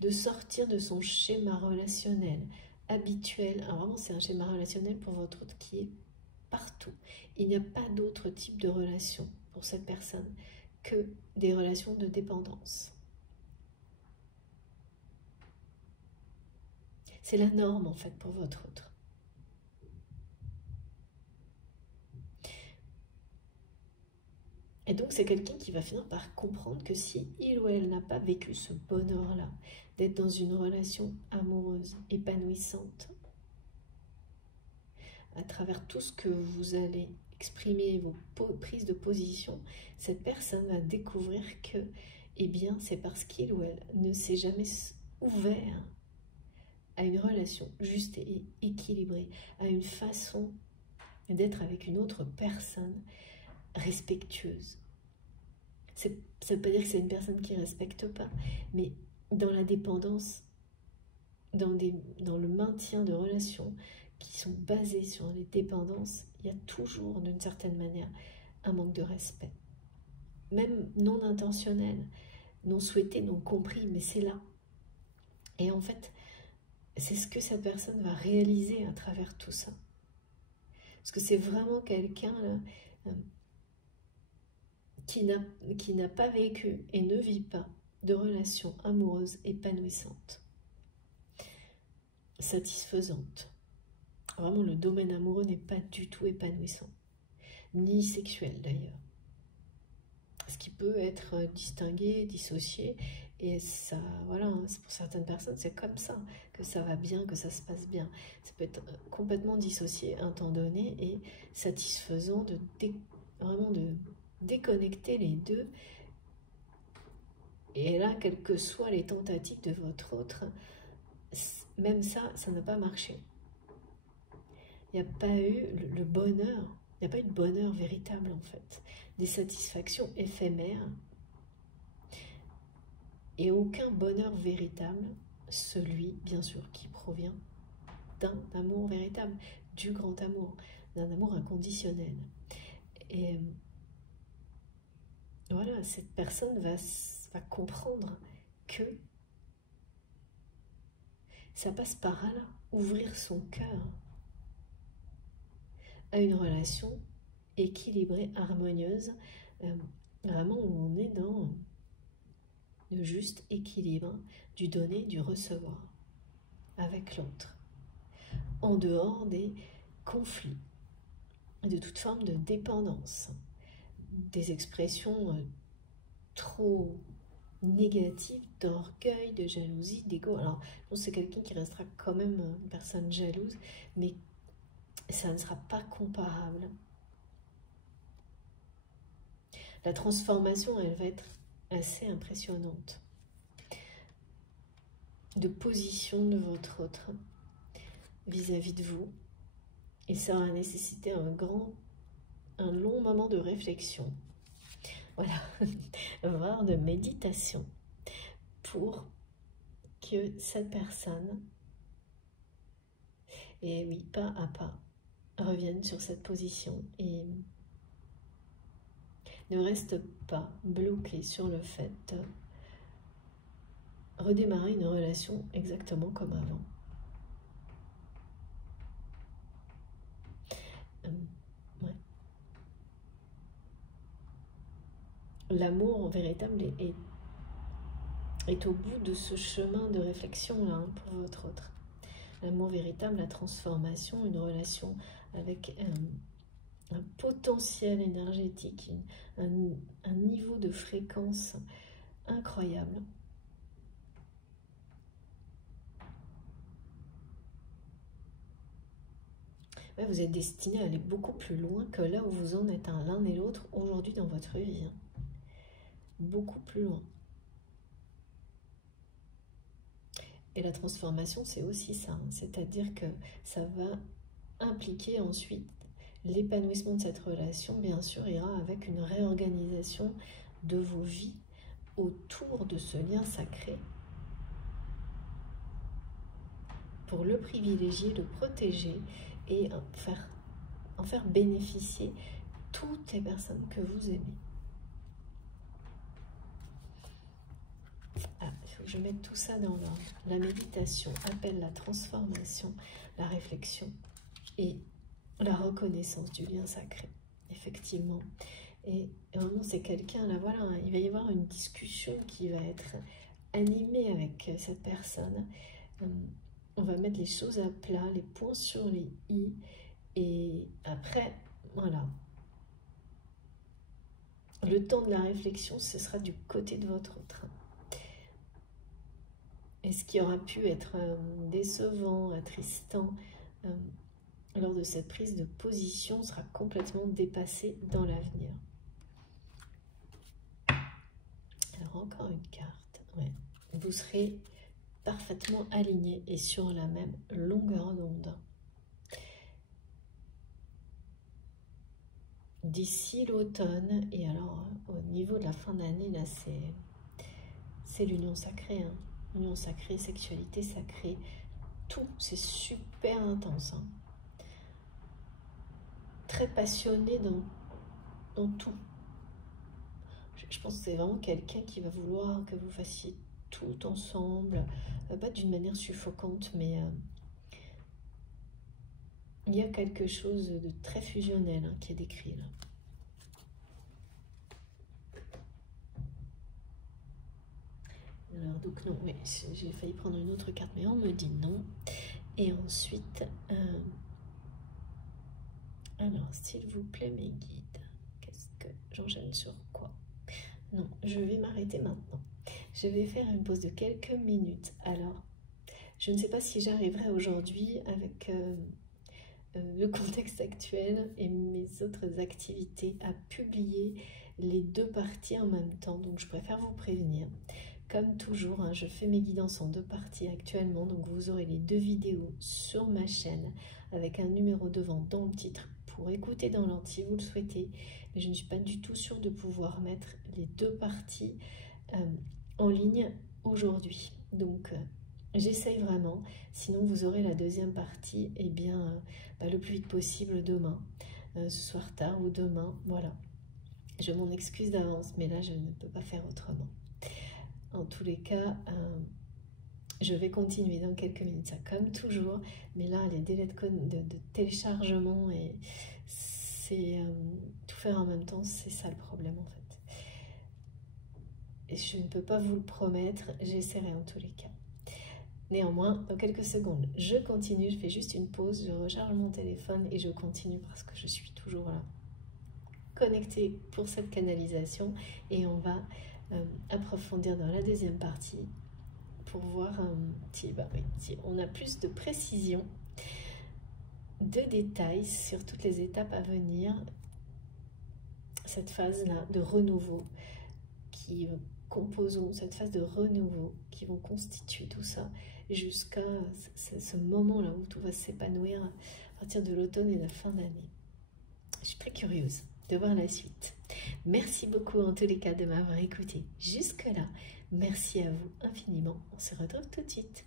De sortir de son schéma relationnel habituel. Alors vraiment, c'est un schéma relationnel pour votre autre qui est partout. Il n'y a pas d'autre type de relation pour cette personne que des relations de dépendance. C'est la norme en fait pour votre autre. Et donc c'est quelqu'un qui va finir par comprendre que si il ou elle n'a pas vécu ce bonheur-là, d'être dans une relation amoureuse, épanouissante, à travers tout ce que vous allez exprimer, vos prises de position, cette personne va découvrir que, eh bien, c'est parce qu'il ou elle ne s'est jamais ouvert à une relation juste et équilibrée, à une façon d'être avec une autre personne respectueuse. Ça ne veut pas dire que c'est une personne qui ne respecte pas, mais dans la dépendance, dans le maintien de relations qui sont basées sur les dépendances, il y a toujours, d'une certaine manière, un manque de respect. Même non intentionnel, non souhaité, non compris, mais c'est là. Et en fait, c'est ce que cette personne va réaliser à travers tout ça. Parce que c'est vraiment quelqu'un qui n'a pas vécu et ne vit pas de relations amoureuses épanouissantes, satisfaisantes. Vraiment, le domaine amoureux n'est pas du tout épanouissant, ni sexuel d'ailleurs. Ce qui peut être distingué, dissocié, et ça, voilà, pour certaines personnes, c'est comme ça que ça va bien, que ça se passe bien. Ça peut être complètement dissocié à un temps donné et satisfaisant vraiment de déconnecter les deux. Et là, quelles que soient les tentatives de votre autre, même ça n'a pas marché. Il n'y a pas eu le bonheur, il n'y a pas eu de bonheur véritable en fait. Des satisfactions éphémères et aucun bonheur véritable, celui bien sûr qui provient d'un amour véritable, du grand amour, d'un amour inconditionnel. Et voilà, cette personne va comprendre que ça passe par là, ouvrir son cœur à une relation équilibrée, harmonieuse, vraiment où on est dans le juste équilibre du donner, du recevoir avec l'autre, en dehors des conflits, de toute forme de dépendance, des expressions trop négatives d'orgueil, de jalousie, d'ego. Alors, je pense que c'est quelqu'un qui restera quand même une personne jalouse, mais ça ne sera pas comparable. La transformation, elle va être assez impressionnante de position de votre autre vis-à-vis de vous, et ça va nécessiter un long moment de réflexion voilà, voire de méditation, pour que cette personne, et oui, pas à pas, revienne sur cette position et ne reste pas bloqué sur le fait de redémarrer une relation exactement comme avant. Ouais. L'amour véritable est au bout de ce chemin de réflexion-là, hein, pour votre autre. L'amour véritable, la transformation, une relation avec un potentiel énergétique, un niveau de fréquence incroyable. Ouais, vous êtes destiné à aller beaucoup plus loin que là où vous en êtes l'un et l'autre aujourd'hui dans votre vie. Hein. Beaucoup plus loin. Et la transformation, c'est aussi ça. Hein. C'est-à-dire que ça va impliquer ensuite l'épanouissement de cette relation, bien sûr, ira avec une réorganisation de vos vies autour de ce lien sacré pour le privilégier, le protéger et en faire bénéficier toutes les personnes que vous aimez. Ah, il faut que je mette tout ça dans l'ordre. La méditation appelle la transformation, la réflexion et la reconnaissance du lien sacré, effectivement. Et vraiment, c'est quelqu'un, là, voilà, il va y avoir une discussion qui va être animée avec cette personne. On va mettre les choses à plat, les points sur les i, et après, voilà. Le temps de la réflexion, ce sera du côté de votre autre. Et ce qui aura pu être décevant, attristant, lors de cette prise de position sera complètement dépassé dans l'avenir. Alors encore une carte. Ouais. Vous serez parfaitement aligné et sur la même longueur d'onde. D'ici l'automne, et alors au niveau de la fin d'année, là c'est l'union sacrée. Hein. Union sacrée, sexualité sacrée, tout, c'est super intense. Hein. Très passionné dans tout. Je pense que c'est vraiment quelqu'un qui va vouloir que vous fassiez tout ensemble, pas d'une manière suffocante, mais il y a quelque chose de très fusionnel, hein, qui est décrit là. Alors donc non, mais j'ai failli prendre une autre carte, mais on me dit non. Et ensuite, alors s'il vous plaît mes guides, qu'est-ce que j'enchaîne sur quoi? Non, je vais m'arrêter maintenant. Je vais faire une pause de quelques minutes. Alors, je ne sais pas si j'arriverai aujourd'hui avec le contexte actuel et mes autres activités à publier les deux parties en même temps. Donc, je préfère vous prévenir. Comme toujours, hein, je fais mes guidances en deux parties actuellement. Donc, vous aurez les deux vidéos sur ma chaîne avec un numéro devant dans le titre pour écouter dans l'entier, vous le souhaitez. Mais je ne suis pas du tout sûre de pouvoir mettre les deux parties en ligne aujourd'hui. Donc, j'essaye vraiment. Sinon, vous aurez la deuxième partie le plus vite possible demain, ce soir tard ou demain. Voilà. Je m'en excuse d'avance, mais là, je ne peux pas faire autrement. En tous les cas, je vais continuer dans quelques minutes, ça comme toujours. Mais là, les délais de téléchargement et c'est tout faire en même temps, c'est ça le problème en fait. Et je ne peux pas vous le promettre, j'essaierai en tous les cas. Néanmoins, dans quelques secondes, je continue, je fais juste une pause, je recharge mon téléphone et je continue parce que je suis toujours là, connectée pour cette canalisation. Et on va approfondir dans la deuxième partie pour voir si on a plus de précision, de détails sur toutes les étapes à venir, cette phase-là de renouveau qui composons, cette phase de renouveau qui vont constituer tout ça jusqu'à ce moment-là où tout va s'épanouir à partir de l'automne et de la fin d'année. Je suis très curieuse. de voir la suite. Merci beaucoup en tous les cas de m'avoir écouté jusque-là. Merci à vous infiniment. On se retrouve tout de suite.